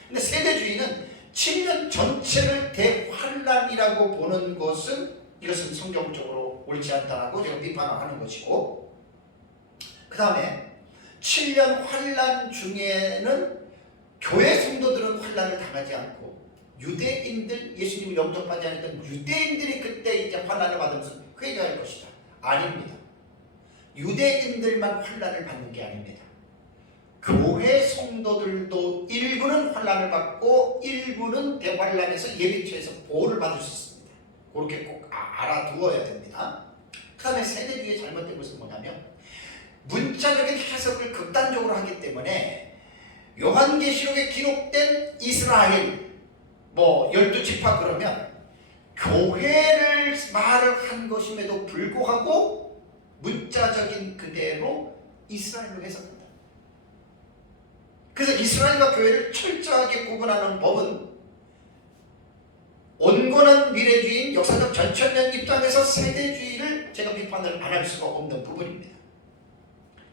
근데 세대주의는 7년 전체를 대환란이라고 보는 것은 이것은 성경적으로 옳지 않다라고 제가 비판하는 것이고, 그 다음에 7년 환란 중에는 교회 성도들은 환란을 당하지 않고 유대인들, 예수님을 영접하지 않았던 유대인들이 그때 이제 환란을 받으면서 회개할 것이다. 아닙니다. 유대인들만 환란을 받는 게 아닙니다. 교회 성도들도 일부는 환란을 받고 일부는 대환란에서 예비처에서 보호를 받을 수 있습니다. 그렇게 꼭 알아두어야 됩니다. 그 다음에 세대주의의 잘못된 것은 뭐냐면 문자적인 해석을 극단적으로 하기 때문에 요한계시록에 기록된 이스라엘 12지파 그러면 교회를 말을 한 것임에도 불구하고 문자적인 그대로 이스라엘로 해석합니다. 그래서 이스라엘과 교회를 철저하게 구분하는 법은 온건한 미래주의인 역사적 전천년 입장에서 세대주의를 제가 비판을 안 할 수가 없는 부분입니다.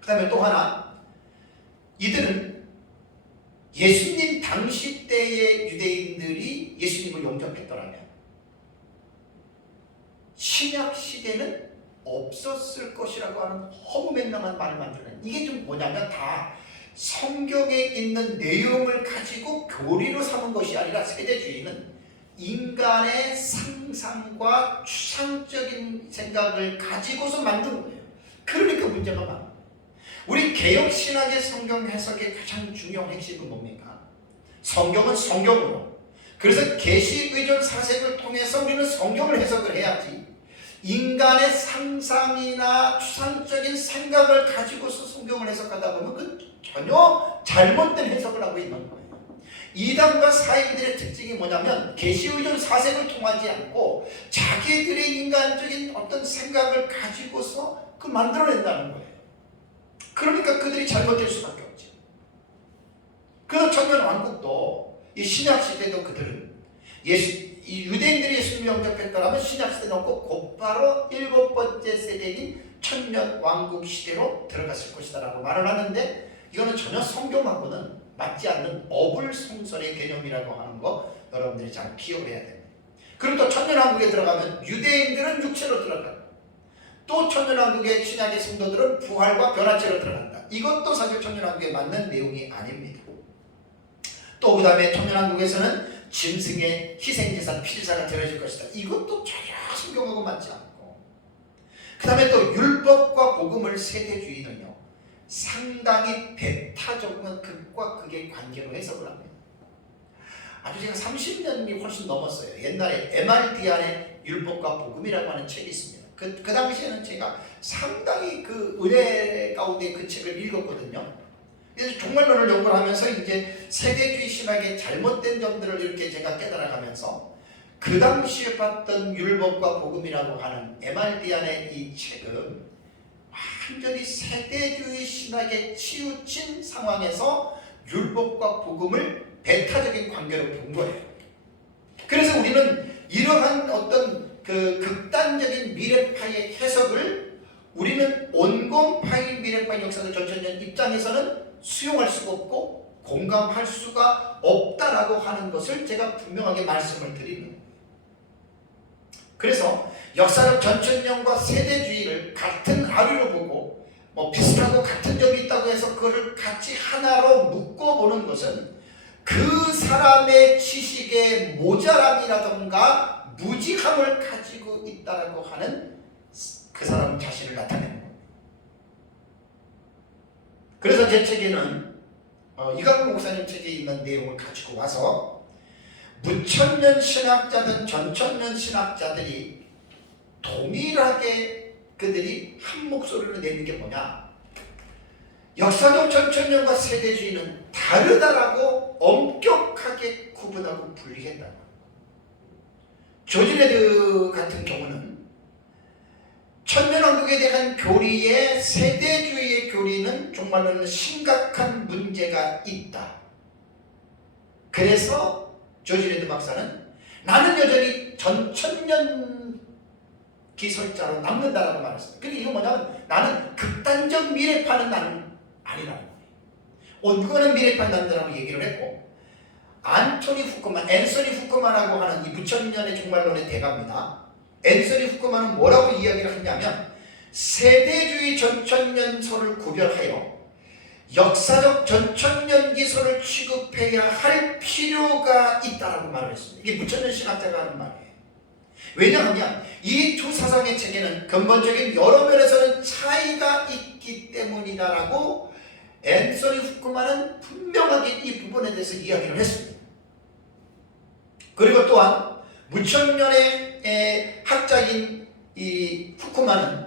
그 다음에 또 하나, 이들은 예수님 당시 때의 유대인들이 예수님을 영접했더라면 신약 시대는 없었을 것이라고 하는 허무맹랑한 말을 만들어낸, 이게 좀 뭐냐면 다 성경에 있는 내용을 가지고 교리로 삼은 것이 아니라 세대주의는 인간의 상상과 추상적인 생각을 가지고서 만든 거예요. 그러니까 문제가 많아요. 우리 개혁신학의 성경 해석의 가장 중요한 핵심은 뭡니까? 성경은 성경으로, 그래서 계시, 의존, 사색을 통해서 우리는 성경을 해석을 해야지 인간의 상상이나 추상적인 생각을 가지고서 성경을 해석하다 보면 그 전혀 잘못된 해석을 하고 있는 거예요. 이단과 사이비들의 특징이 뭐냐면 계시, 의존, 사색을 통하지 않고 자기들의 인간적인 어떤 생각을 가지고서 그 만들어낸다는 거예요. 그러니까 그들이 잘못될 수밖에 없죠. 그래서 천년왕국도 이 신약시대도 그들은 이 유대인들이 예수님을 영접했더라면 신약시대는 없고 곧바로 7번째 세대인 천년왕국 시대로 들어갔을 것이다 라고 말을 하는데, 이거는 전혀 성경하고는 맞지 않는 어불성설의 개념이라고 하는 거 여러분들이 잘 기억을 해야 됩니다. 그리고 또 천년왕국에 들어가면 유대인들은 육체로 들어가고 또 천년왕국의 신약의 성도들은 부활과 변화체로 들어간다. 이것도 사실 천년왕국에 맞는 내용이 아닙니다. 또 그 다음에 천년왕국에서는 짐승의 희생제사, 피제사가 드려질 것이다. 이것도 전혀 성경하고 맞지 않고, 그 다음에 또 율법과 복음을 세대주의는요 상당히 배타적인 극과 극의 관계로 해석을 합니다. 아주 제가 30년이 훨씬 넘었어요. 옛날에 MRD안의 율법과 복음이라고 하는 책이 있습니다. 그 당시에는 제가 상당히 그 은혜 가운데 그 책을 읽었거든요. 그래서 종말론을 연구를 하면서 이제 세대주의 신학의 잘못된 점들을 이렇게 제가 깨달아가면서 그 당시에 봤던 율법과 복음이라고 하는 MRD안의 이 책은 완전히 세대주의 신학에 치우친 상황에서 율법과 복음을 배타적인 관계로 본 거예요. 그래서 우리는 이러한 어떤 그 극단적인 미래파의 해석을 우리는 온건파의 미래파 역사적 전천년 입장에서는 수용할 수가 없고 공감할 수가 없다라고 하는 것을 제가 분명하게 말씀을 드리는 거예요. 그래서 역사적 전천년과 세대주의를 같은 아류로 보고 비슷하고 같은 점이 있다고 해서 그것을 같이 하나로 묶어보는 것은 그 사람의 지식의 모자람이라던가 무지함을 가지고 있다라고 하는 그 사람 자신을 나타내는 겁니다. 그래서 제 책에는 이강국 목사님 책에 있는 내용을 가지고 와서 무천년 신학자든 전천년 신학자들이 동일하게 그들이 한 목소리로 내는 게 뭐냐, 역사적 전천년과 세대주의는 다르다라고 엄격하게 구분하고 분리했다. 조지 레드 같은 경우는 천년왕국에 대한 교리의 세대주의의 교리는 정말로 심각한 문제가 있다. 그래서 조지 레드 박사는 나는 여전히 전천년 기설자로 남는다라고 말했어요. 그러니까 이거 뭐냐면 나는 극단적 미래파는 나는 아니라는 거예요. 온건한 미래파 남자라고 얘기를 했고, 앤서니 후크만하고 하는 이 무천년의 종말론의 대가입니다. 앤서니 후크만은 뭐라고 이야기를 했냐면 세대주의 전천년설을 구별하여 역사적 전천년기설을 취급해야 할 필요가 있다라고 말을 했습니다. 이게 무천년 신학자가 하는 말이에요. 왜냐하면 이 두 사상의 체계는 근본적인 여러 면에서는 차이가 있기 때문이다라고 앤서니 후크만은 분명하게 이 부분에 대해서 이야기를 했습니다. 그리고 또한 무천년의 학자인 이 후크만은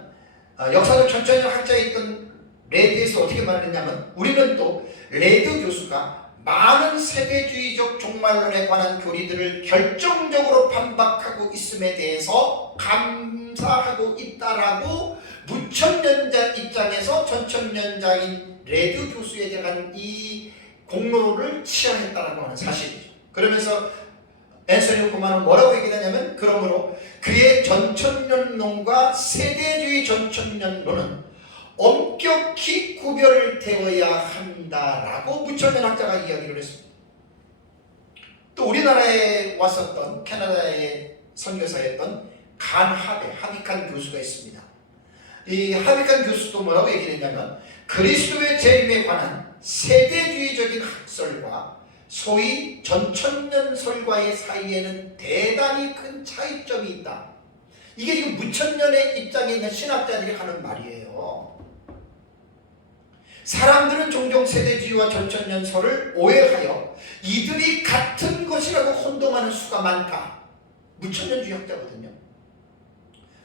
역사적 전천년 학자였던 레드에서 어떻게 말했냐면 우리는 또 레드 교수가 많은 세대주의적 종말론에 관한 교리들을 결정적으로 반박하고 있음에 대해서 감사하고 있다라고 무천년자 입장에서 전천년자인 레드 교수에 대한 이 공로를 치하했다라고 하는 사실이죠. 그러면서 앤서니 후크만은 뭐라고 얘기하냐면 그러므로 그의 전천년론과 세대주의 전천년론은 엄격히 구별되어야 한다라고 무천년 학자가 이야기를 했습니다. 또 우리나라에 왔었던 캐나다의 선교사였던 하비칸 교수가 있습니다. 이 하비칸 교수도 뭐라고 얘기했냐면 그리스도의 재림에 관한 세대주의적인 학설과 소위 전천년설과의 사이에는 대단히 큰 차이점이 있다. 이게 지금 무천년의 입장에 있는 신학자들이 하는 말이에요. 사람들은 종종 세대주의와 전천년설을 오해하여 이들이 같은 것이라고 혼동하는 수가 많다. 무천년주의 학자거든요.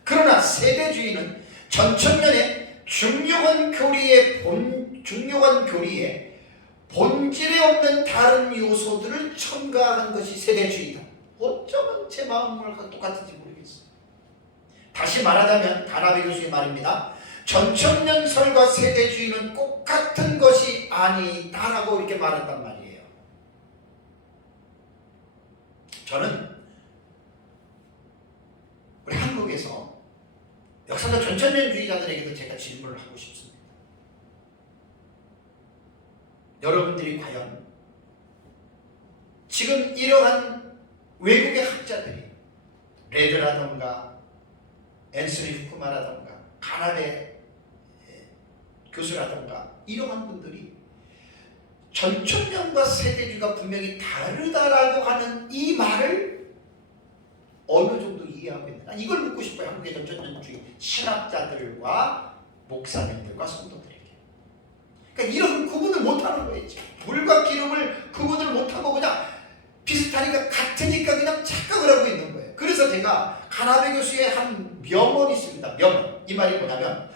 그러나 세대주의는 전천년의 중요한 교리의 본질에 없는 다른 요소들을 첨가한 것이 세대주의다. 어쩌면 제 마음과 똑같은지 모르겠어요. 다시 말하자면 가나베 교수의 말입니다. 전천년설과 세대주의는 꼭 같은 것이 아니다라고 이렇게 말했단 말이에요. 저는 우리 한국에서 역사적 전천년주의자들에게도 제가 질문을 하고 싶습니다. 여러분들이 과연 지금 이러한 외국의 학자들이 레드라던가 앤서니 후크만라던가 가나베 교수라던가 이러한 분들이 전천년과 세대주의가 분명히 다르다라고 하는 이 말을 어느 정도 이해하고 있나? 이걸 묻고 싶어요. 한국의 전천년주의 신학자들과 목사님들과 성도들에게. 그러니까 이런 구분을 못하는 거예요. 물과 기름을 구분을 못하고 그냥 비슷하니까 같으니까 그냥 착각을 하고 있는 거예요. 그래서 제가 가나베 교수의 한 명언이 있습니다. 명언. 이 말이 뭐냐면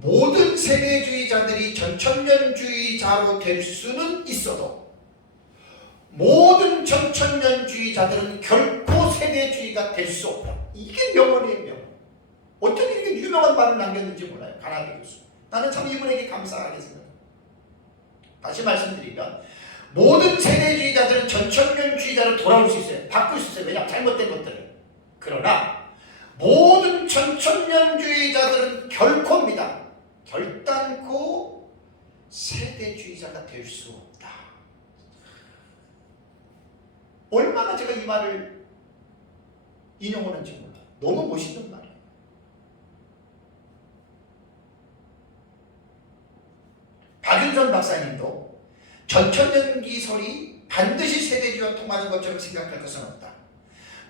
모든 세대주의자들이 전천년주의자로 될 수는 있어도 모든 전천년주의자들은 결코 세대주의가 될 수 없다. 이게 명언이에요. 명언. 어떻게 이렇게 유명한 말을 남겼는지 몰라요. 가나베 교수. 나는 참 이분에게 감사하게 생각합니다. 다시 말씀드리면 모든 세대주의자들은 전천년주의자로 돌아올 수 있어요. 바꿀 수 있어요. 왜냐하면 잘못된 것들을. 그러나 모든 전천년주의자들은 결단코 세대주의자가 될 수 없다. 얼마나 제가 이 말을 인용하는지 몰라요. 너무 멋있는 말이에요. 박윤선 박사님도 전천년기설이 반드시 세대주의와 통하는 것처럼 생각할 것은 없다.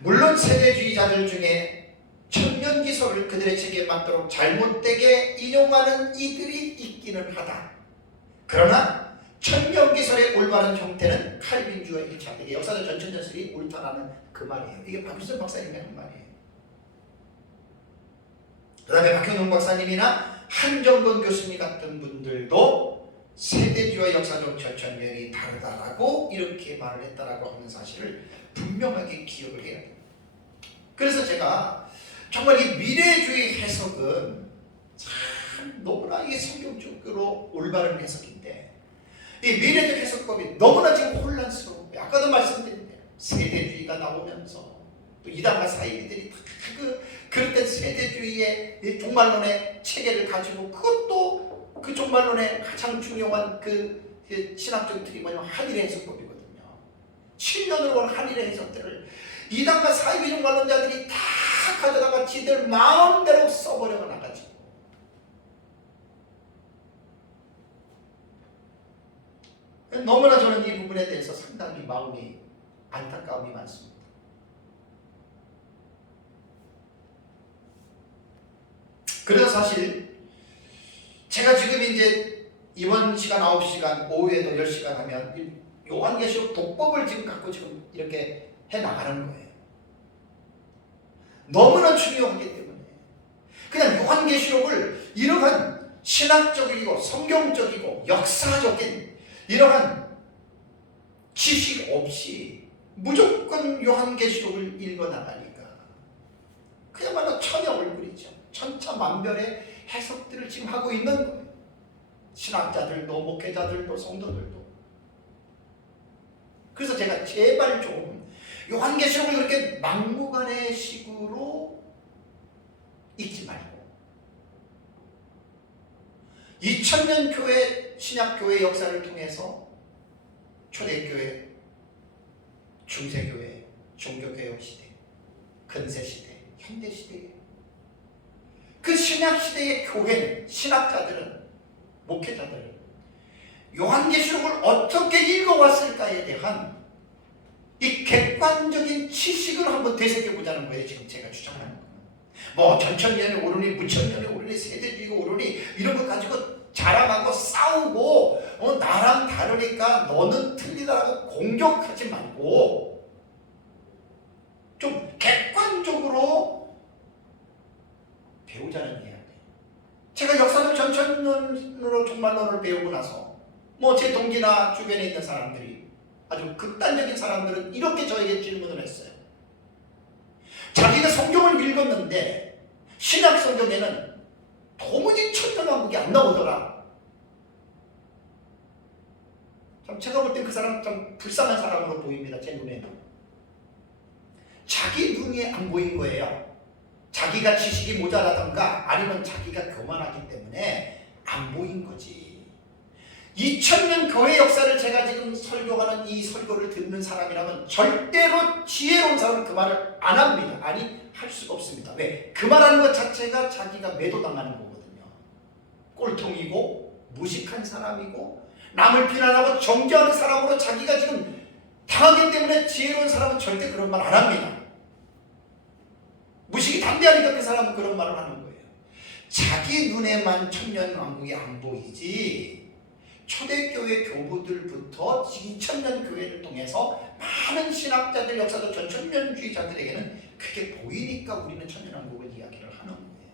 물론 세대주의자들 중에 천년기설을 그들의 책에 맞도록 잘못되게 인용하는 이들이 있기는 하다. 그러나 천년기설의 올바른 형태는 칼빈주와 일치한다. 이게 역사적 전천년설이 옳다라는 그 말이에요. 이게 박윤선 박사님이 하는 말이에요. 그 다음에 박형동 박사님이나 한정건 교수님 같은 분들도 세대주의와 역사적 전천년이 다르다라고 이렇게 말을 했다라고 하는 사실을 분명하게 기억을 해야 됩니다. 그래서 제가 정말 이 미래주의 해석은 참 너무나 이게 성경적으로 올바른 해석인데 이 미래적 해석법이 너무나 지금 혼란스러워요. 아까도 말씀드린 대로 세대주의가 나오면서 또 이단과 사이비들이 그릇된 세대주의의 종말론의 체계를 가지고 그것도 그 종말론의 가장 중요한 그 신학적 틀이 뭐냐면 한일의 해석법이거든요. 7년으로 온 한일의 해석들을 이단과 사이비 종말론자들이 다 가져다가 지들 마음대로 써버려 나가지고 너무나 저는 이 부분에 대해서 상당히 마음이 안타까움이 많습니다. 그래서 사실 제가 지금 이제 이번 시간 9시간 오후에도 10시간 하면 요한계시록 독법을 지금 갖고 지금 이렇게 해 나가는 거예요. 너무나 중요하기 때문에 그냥 요한계시록을 이러한 신학적이고 성경적이고 역사적인 이러한 지식 없이 무조건 요한계시록을 읽어나가니까 그야말로 천의 얼굴이죠. 천차만별의 해석들을 지금 하고 있는 거예요. 신학자들도 목회자들도 성도들도. 그래서 제가 제발 좀 요한계시록을 그렇게 막무가내 식으로 읽지 말고 2000년 교회 신약교회 역사를 통해서 초대교회, 중세교회, 종교개혁 시대, 근세시대, 현대시대에 그 신약시대의 교회는 신학자들은 목회자들은 요한계시록을 어떻게 읽어왔을까에 대한 이 객관적인 지식을 한번 되새겨보자는 거예요. 지금 제가 주장하는 거는 뭐 전천년에 오르니 무천년에 오르니 세대주의가 오르니 이런 거 가지고 자랑하고 싸우고 나랑 다르니까 너는 틀리다라고 공격하지 말고 좀 객관적으로 배우자는 이야기. 제가 역사적 전천론으로 종말론을 배우고 나서 뭐 제 동기나 주변에 있는 사람들이 아주 극단적인 사람들은 이렇게 저에게 질문을 했어요. 자기가 성경을 읽었는데 신약 성경에는 도무지 천년왕국이 안 나오더라. 참 제가 볼 땐 그 사람 참 불쌍한 사람으로 보입니다. 제 눈에는. 자기 눈이 안 보인 거예요. 자기가 지식이 모자라던가 아니면 자기가 교만하기 때문에 안 보인 거지. 2000년 교회 역사를 제가 지금 설교하는 이 설교를 듣는 사람이라면 절대로 지혜로운 사람은 그 말을 안 합니다. 아니 할 수가 없습니다. 왜? 그 말하는 것 자체가 자기가 매도당하는 거거든요. 꼴통이고 무식한 사람이고 남을 비난하고 정죄하는 사람으로 자기가 지금 당하기 때문에 지혜로운 사람은 절대 그런 말 안 합니다. 무식이 담대하니까 그 사람은 그런 말을 하는 거예요. 자기 눈에만 천년왕국이 안 보이지 초대교회 교부들부터 2000년 교회를 통해서 많은 신학자들, 역사적 전천년주의자들에게는 그게 보이니까 우리는 천년왕국을 이야기를 하는 거예요.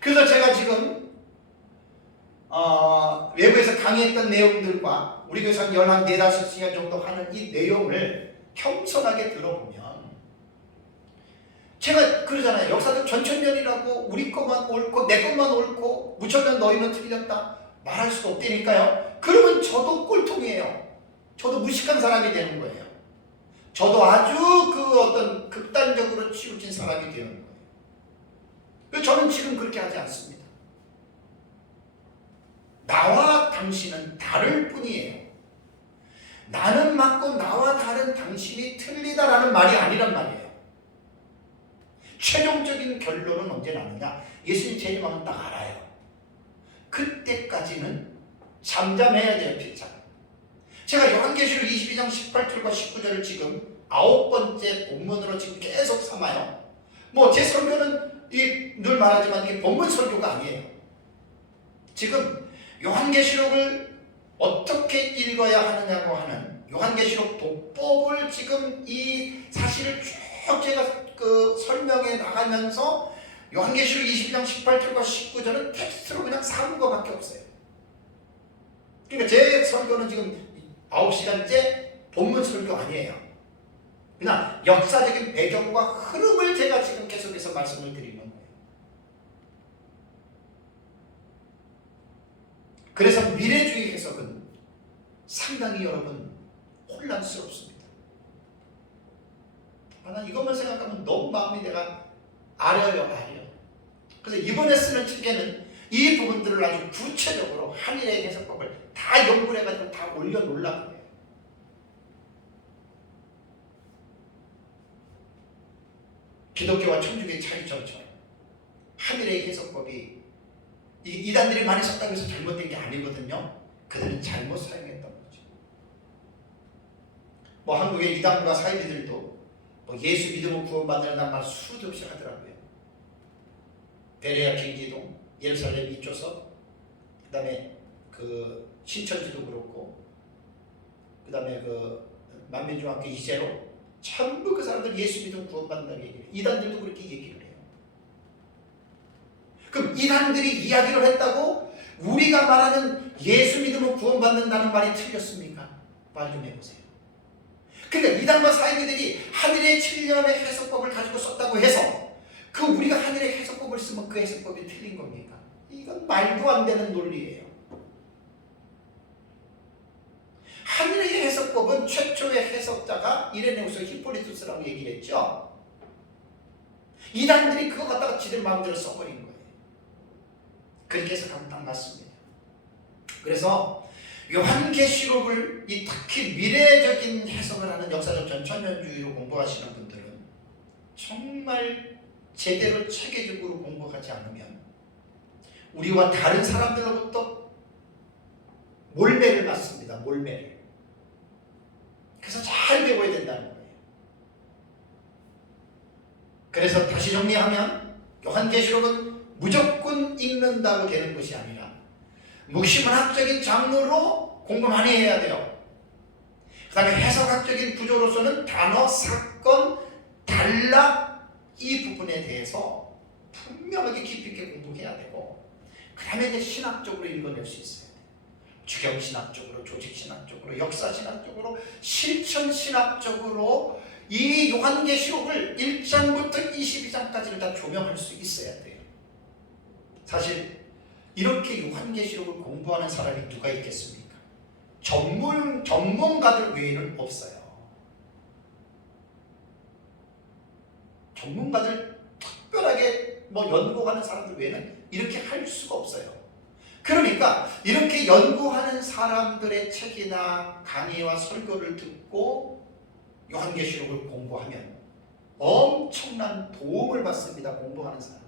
그래서 제가 지금 외부에서 강의했던 내용들과 우리 교회에서 한 4-5시간 정도 하는 이 내용을 겸손하게 들어보면 제가 그러잖아요. 역사적 전천년이라고 우리 것만 옳고 내 것만 옳고 무천년 너희는 틀렸다 말할 수가 없다니까요. 그러면 저도 꼴통이에요. 저도 무식한 사람이 되는 거예요. 저도 아주 그 어떤 극단적으로 치우친 사람이 되는 거예요. 저는 지금 그렇게 하지 않습니다. 나와 당신은 다를 뿐이에요. 나는 맞고 나와 다른 당신이 틀리다라는 말이 아니란 말이에요. 최종적인 결론은 언제 나느냐? 예수님 재림하면 딱 알아요. 그때까지는 잠잠해야 돼요. 피차. 제가 요한계시록 22장 18절과 19절을 지금 9번째 본문으로 지금 계속 삼아요. 뭐 제 설교는 늘 말하지만 이게 본문 설교가 아니에요. 지금 요한계시록을 어떻게 읽어야 하느냐고 하는 요한계시록 독법을 지금 이 사실을 쭉 제가 설명해 나가면서 요한계시록 22장 18절과 19절은 텍스트로 그냥 삼은 것밖에 없어요. 그러니까 제 설교는 지금 9시간째 본문 설교 아니에요. 그냥 역사적인 배경과 흐름을 제가 지금 계속해서 말씀을 드리는 거예요. 그래서 미래주의 해석은 상당히 여러분 혼란스럽습니다. 난 이것만 생각하면 너무 마음이 내가 아려요. 그래서 이번에 쓰는 책에는 이 부분들을 아주 구체적으로 한일의 해석법을 다 연구를 해가지고 다 올려놓으려고 해요. 기독교와 천주교의 차이점처럼 한일의 해석법이 이단들이 많이 썼다고 해서 잘못된 게 아니거든요. 그들은 잘못 사용했던 거죠. 한국의 이단과 사이비들도 예수 믿음으로 구원받는다는 말 수도 없이 하더라고요. 베레아 경기동, 예루살렘 이조서, 그 다음에 신천지도 그렇고, 그 다음에 만민중학교 이재로, 전부 그 사람들 예수 믿음 구원받는다고 얘기해요. 이단들도 그렇게 얘기를 해요. 그럼 이단들이 이야기를 했다고 우리가 말하는 예수 믿음으로 구원받는다는 말이 틀렸습니까? 말 좀 해보세요. 그러니까 이단과 사이비들이 하늘의 7년의 해석법을 가지고 썼다고 해서 우리가 하늘의 해석법을 쓰면 그 해석법이 틀린 겁니까? 이건 말도 안 되는 논리예요. 하늘의 해석법은 최초의 해석자가 이레네우스 히폴리투스라고 얘기를 했죠. 이단들이 그거 갖다가 지들 마음대로 써버린 거예요. 그렇게 해석하면 딱 맞습니다. 그래서 요한계시록을 특히 미래적인 해석을 하는 역사적 전천년주의로 공부하시는 분들은 정말 제대로 체계적으로 공부하지 않으면 우리와 다른 사람들로부터 몰매를 맞습니다. 몰매를. 그래서 잘 배워야 된다는 거예요. 그래서 다시 정리하면 요한계시록은 무조건 읽는다고 되는 것이 아니라 묵시문학적인 장르로 공부 많이 해야 돼요. 그 다음에 해석학적인 구조로서는 단어, 사건, 단락 이 부분에 대해서 분명하게 깊이 있게 공부해야 되고, 그 다음에 이제 신학적으로 읽어낼 수 있어요. 주경신학적으로, 조직신학적으로, 역사신학적으로, 실천신학적으로 이 요한계시록을 1장부터 22장까지를 다 조명할 수 있어야 돼요. 사실 이렇게 요한계시록을 공부하는 사람이 누가 있겠습니까? 전문가들 외에는 없어요. 전문가들 특별하게 연구하는 사람들 외에는 이렇게 할 수가 없어요. 그러니까 이렇게 연구하는 사람들의 책이나 강의와 설교를 듣고 요한계시록을 공부하면 엄청난 도움을 받습니다. 공부하는 사람들.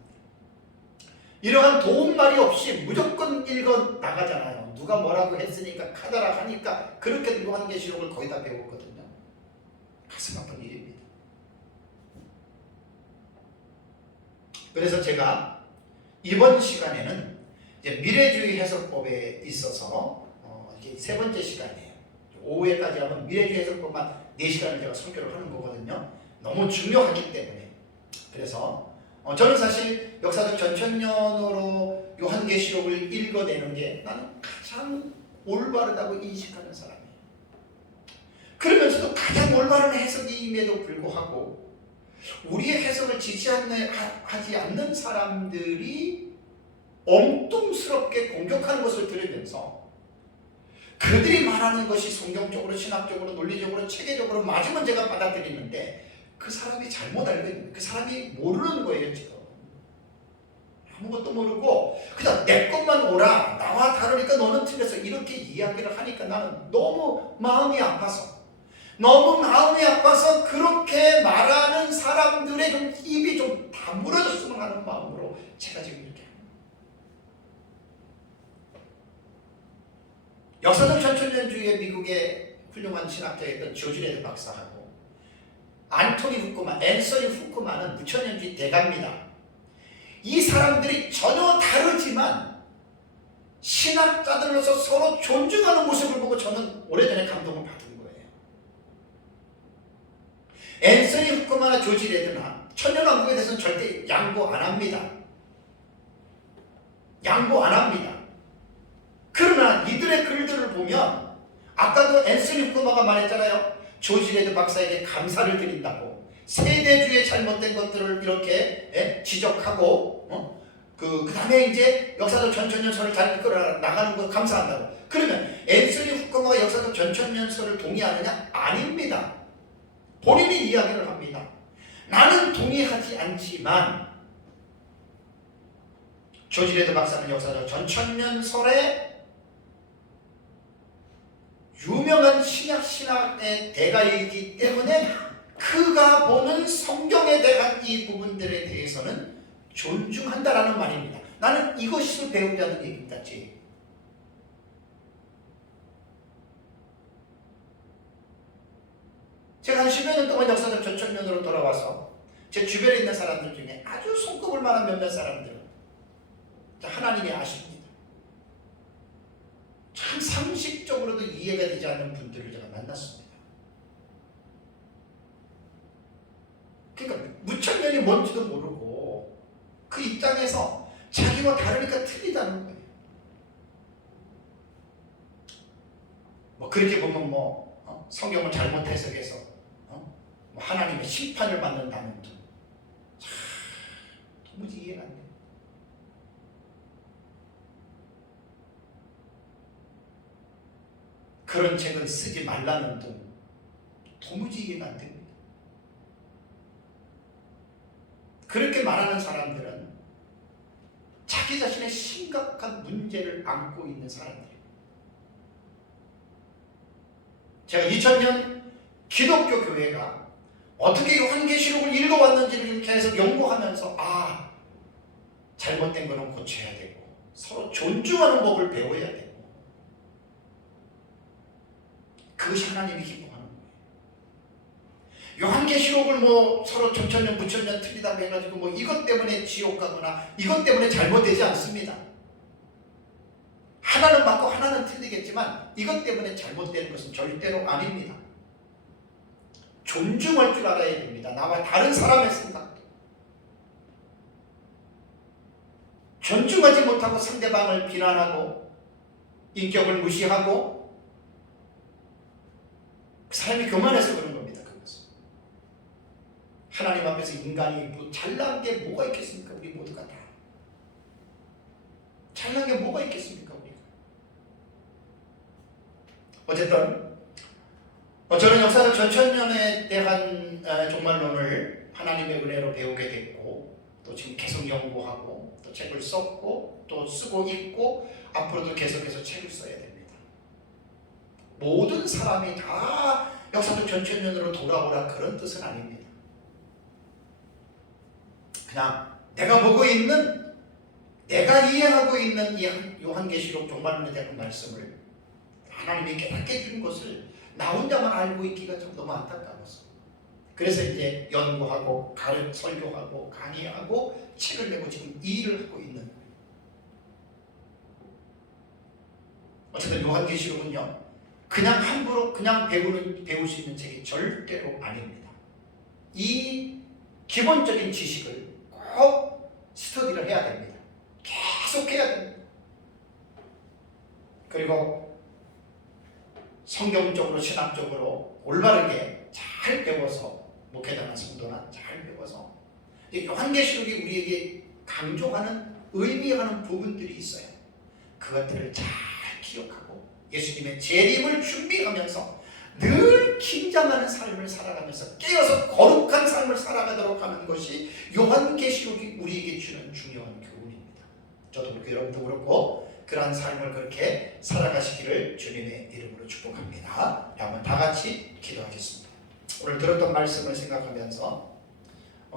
이러한 도움말이 없이 무조건 읽어 나가잖아요. 누가 뭐라고 했으니까 카더라 하니까 그렇게 요한계시록을 거의 다 배웠거든요. 가슴 아픈 일입니다. 그래서 제가 이번 시간에는 이제 미래주의 해석법에 있어서 이게 세 번째 시간이에요. 오후에까지 하면 미래주의 해석법만 4시간을 제가 설교를 하는 거거든요. 너무 중요하기 때문에. 그래서 저는 사실 역사적 전천년으로 요한계시록을 읽어내는 게 나는 가장 올바르다고 인식하는 사람이에요. 그러면서도 가장 올바른 해석임에도 불구하고 우리의 해석을 지지하지 않는 사람들이 엉뚱스럽게 공격하는 것을 들으면서 그들이 말하는 것이 성경적으로, 신학적으로, 논리적으로, 체계적으로 맞으면 제가 받아들이는데 그 사람이 잘못 알고 있는 거예요. 그 사람이 모르는 거예요. 지금 아무것도 모르고 그냥 내 것만 오라, 나와 다르니까 너는 틀렸어, 이렇게 이야기를 하니까 나는 너무 마음이 아파서 그렇게 말하는 사람들의 좀 입이 좀 다물어졌으면 하는 마음으로 제가 지금 이렇게 합니다. 역사적 전천년주의의 미국의 훌륭한 신학자였던 조지레드 박사하고 앤서니 후쿠마는 무천년주의 대가입니다. 이 사람들이 전혀 다르지만 신학자들로서 서로 존중하는 모습을 보고 저는 오래전에 감동을 받은 거예요. 앤서니 후쿠마나 조지레드나 천년왕국에 대해서는 절대 양보 안 합니다. 그러나 이들의 글들을 보면 아까도 앤서니 후쿠마가 말했잖아요. 조지레드 박사에게 감사를 드린다고, 세대주의 잘못된 것들을 이렇게 지적하고 그 다음에 이제 역사적 전천년설을 잘 이끌어 나가는 거 감사한다고. 그러면 앤서니 후커머가 역사적 전천년설을 동의하느냐? 아닙니다. 본인이 이야기를 합니다. 나는 동의하지 않지만 조지 레드 박사는 역사적 전천년설의 유명한 신약의 대가이기 때문에 그가 보는 성경에 대한 이 부분들에 대해서는 존중한다라는 말입니다. 나는 이것을 배우자는 얘기입니다. 제가 한 10여 년 동안 역사적 전천년으로 돌아와서 제 주변에 있는 사람들 중에 아주 손꼽을 만한 몇몇 사람들은 하나님이 아십니다. 참 상식적으로도 이해가 되지 않는 분들을 제가 만났습니다. 그러니까 무천년이 뭔지도 모르고 그 입장에서 자기와 다르니까 틀리다는 거예요. 뭐 그렇게 보면 성경을 잘못 해석해서 뭐 하나님의 심판을 받는다는 등 도무지 이해가 안 돼요. 그런 책을 쓰지 말라는 등 도무지 이해가 안 됩니다. 그렇게 말하는 사람들은 자기 자신의 심각한 문제를 안고 있는 사람들이에요. 제가 2000년 기독교 교회가 어떻게 요한계시록을 읽어왔는지를 계속 연구하면서 잘못된 거는 고쳐야 되고 서로 존중하는 법을 배워야 되고 그것이 하나님이 기뻐하는 거예요. 요한계시록을 서로 천천년 부천년 틀리다고 해가지고 이것 때문에 지옥 가거나 이것 때문에 잘못되지 않습니다. 하나는 맞고 하나는 틀리겠지만 이것 때문에 잘못되는 것은 절대로 아닙니다. 존중할 줄 알아야 됩니다. 나와 다른 사람의 생각도. 존중하지 못하고 상대방을 비난하고 인격을 무시하고 그 사람이 교만해서 그런 겁니다. 그것은. 하나님 앞에서 인간이 잘난 게 뭐가 있겠습니까? 우리 모두가 다. 잘난 게 뭐가 있겠습니까? 우리가. 어쨌든 저는 역사적 전천년에 대한 종말론을 하나님의 은혜로 배우게 됐고 또 지금 계속 연구하고 또 책을 썼고 또 쓰고 읽고 앞으로도 계속해서 책을 써야 됩니다. 모든 사람이 다 역사적 전천년으로 돌아오라 그런 뜻은 아닙니다. 그냥 내가 보고 있는 내가 이해하고 있는 이 요한계시록 종말론에 대한 말씀을 하나님이 깨닫게 준 것을 나 혼자만 알고 있기가 좀 너무 안타까워서 그래서 이제 연구하고 설교하고 강의하고 책을 내고 지금 이 일을 하고 있는 거예요. 어쨌든 요한계시록은요 그냥 함부로 그냥 배울 수 있는 책이 절대로 아닙니다. 이 기본적인 지식을 꼭 스터디를 해야 됩니다. 계속 해야 됩니다. 그리고 성경적으로 신학적으로 올바르게 잘 배워서 목회자나 성도나 잘 배워서 요한계시록이 우리에게 강조하는 의미하는 부분들이 있어요. 그것들을 잘 기억하고 예수님의 재림을 준비하면서 늘 긴장하는 삶을 살아가면서 깨어서 거룩한 삶을 살아가도록 하는 것이 요한계시록이 우리에게 주는 중요한 교훈입니다. 저도 그렇고 여러분도 그렇고 그러한 삶을 그렇게 살아가시기를 주님의 이름으로 축복합니다. 한번 다 같이 기도하겠습니다. 오늘 들었던 말씀을 생각하면서